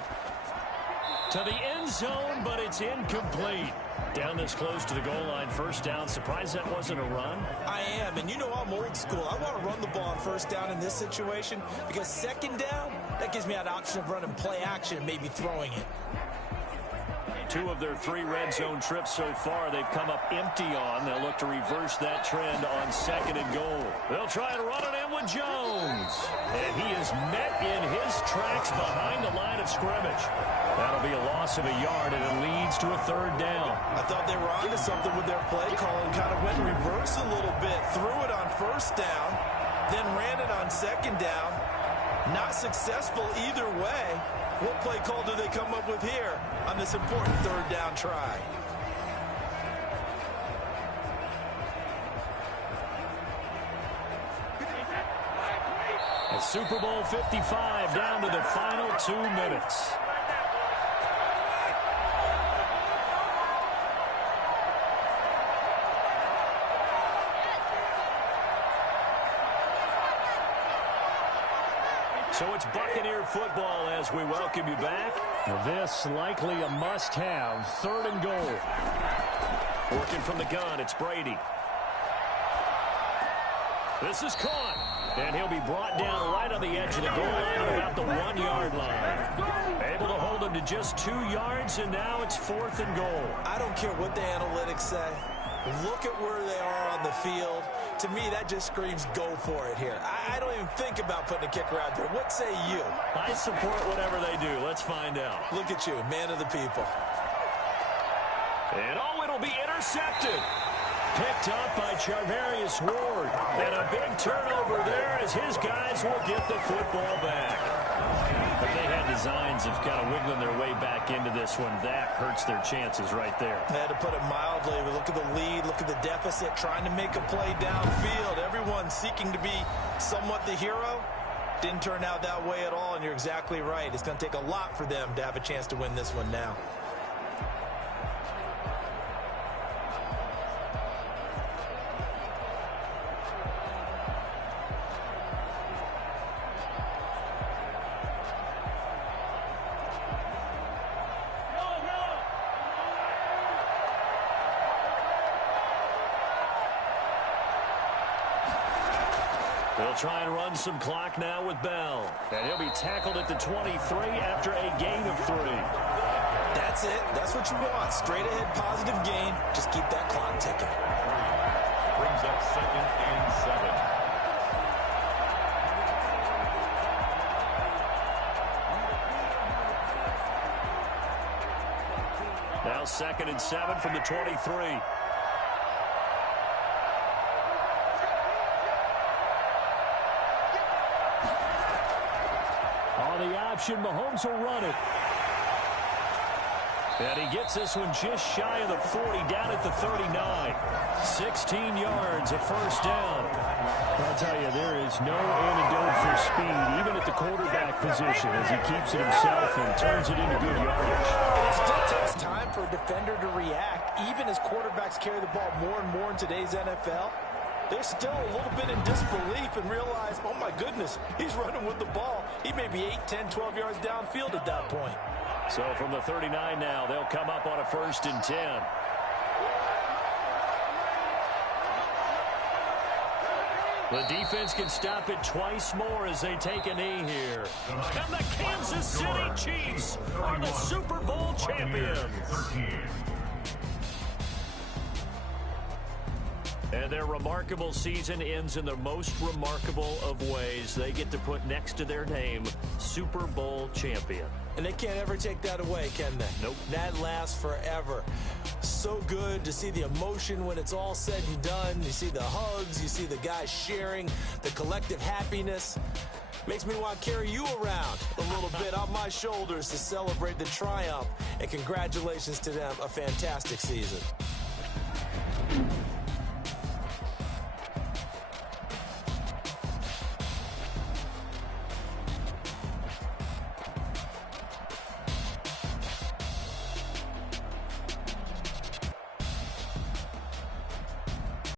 to the end zone, but it's incomplete. Down this close to the goal line, 1st down. Surprised that wasn't a run? I am, and you know I'm old school. I want to run the ball on 1st down in this situation because 2nd down, that gives me an option of running play action and maybe throwing it. 2 of their 3 red zone trips so far they've come up empty on. They'll look to reverse that trend on 2nd and goal. They'll try and run it in with Jones. And he is met in his tracks behind the line of scrimmage. That'll be a loss of a yard, and it leads to a 3rd down. I thought they were onto something with their play call and kind of went reverse a little bit. Threw it on 1st down, then ran it on 2nd down. Not successful either way. What play call do they come up with here on this important 3rd down try? A Super Bowl 55 down to the final 2 minutes. So it's Buccaneer football as we welcome you back. This likely a must-have. 3rd and goal. Working from the gun, it's Brady. This is caught. And he'll be brought down right on the edge of the goal line at about the 1-yard line. Able to hold him to just 2 yards, and now it's 4th and goal. I don't care what the analytics say. Look at where they are on the field. To me, that just screams go for it here. I don't even think about putting a kicker out there. What say you? I support whatever they do. Let's find out. Look at you, man of the people. And it'll be intercepted. Picked up by Charvarius Ward. And a big turnover there as his guys will get the football back. If they had designs of kind of wiggling their way back into this one, that hurts their chances right there. I had to put it mildly, but look at the lead, look at the deficit, trying to make a play downfield. Everyone seeking to be somewhat the hero. Didn't turn out that way at all, and you're exactly right. It's going to take a lot for them to have a chance to win this one now. They'll try and run some clock now with Bell. And he'll be tackled at the 23 after a gain of 3. That's it. That's what you want. Straight ahead, positive gain. Just keep that clock ticking. Brings up 2nd and 7. Now 2nd and 7 from the 23. On the option, Mahomes will run it. And he gets this one just shy of the 40, down at the 39. 16 yards, a first down. I'll tell you, there is no antidote for speed, even at the quarterback position, as he keeps it himself and turns it into good yardage. It still takes time for a defender to react, even as quarterbacks carry the ball more and more in today's NFL. They're still a little bit in disbelief and realize, oh my goodness, he's running with the ball. He may be 8, 10, 12 yards downfield at that point. So from the 39 now, they'll come up on a 1st and 10. The defense can stop it twice more as they take a knee here. And the Kansas City Chiefs are the Super Bowl champions. And their remarkable season ends in the most remarkable of ways. They get to put next to their name, Super Bowl champion. And they can't ever take that away, can they? Nope. That lasts forever. So good to see the emotion when it's all said and done. You see the hugs, you see the guys sharing, the collective happiness. Makes me want to carry you around a little bit on my shoulders to celebrate the triumph. And congratulations to them, a fantastic season.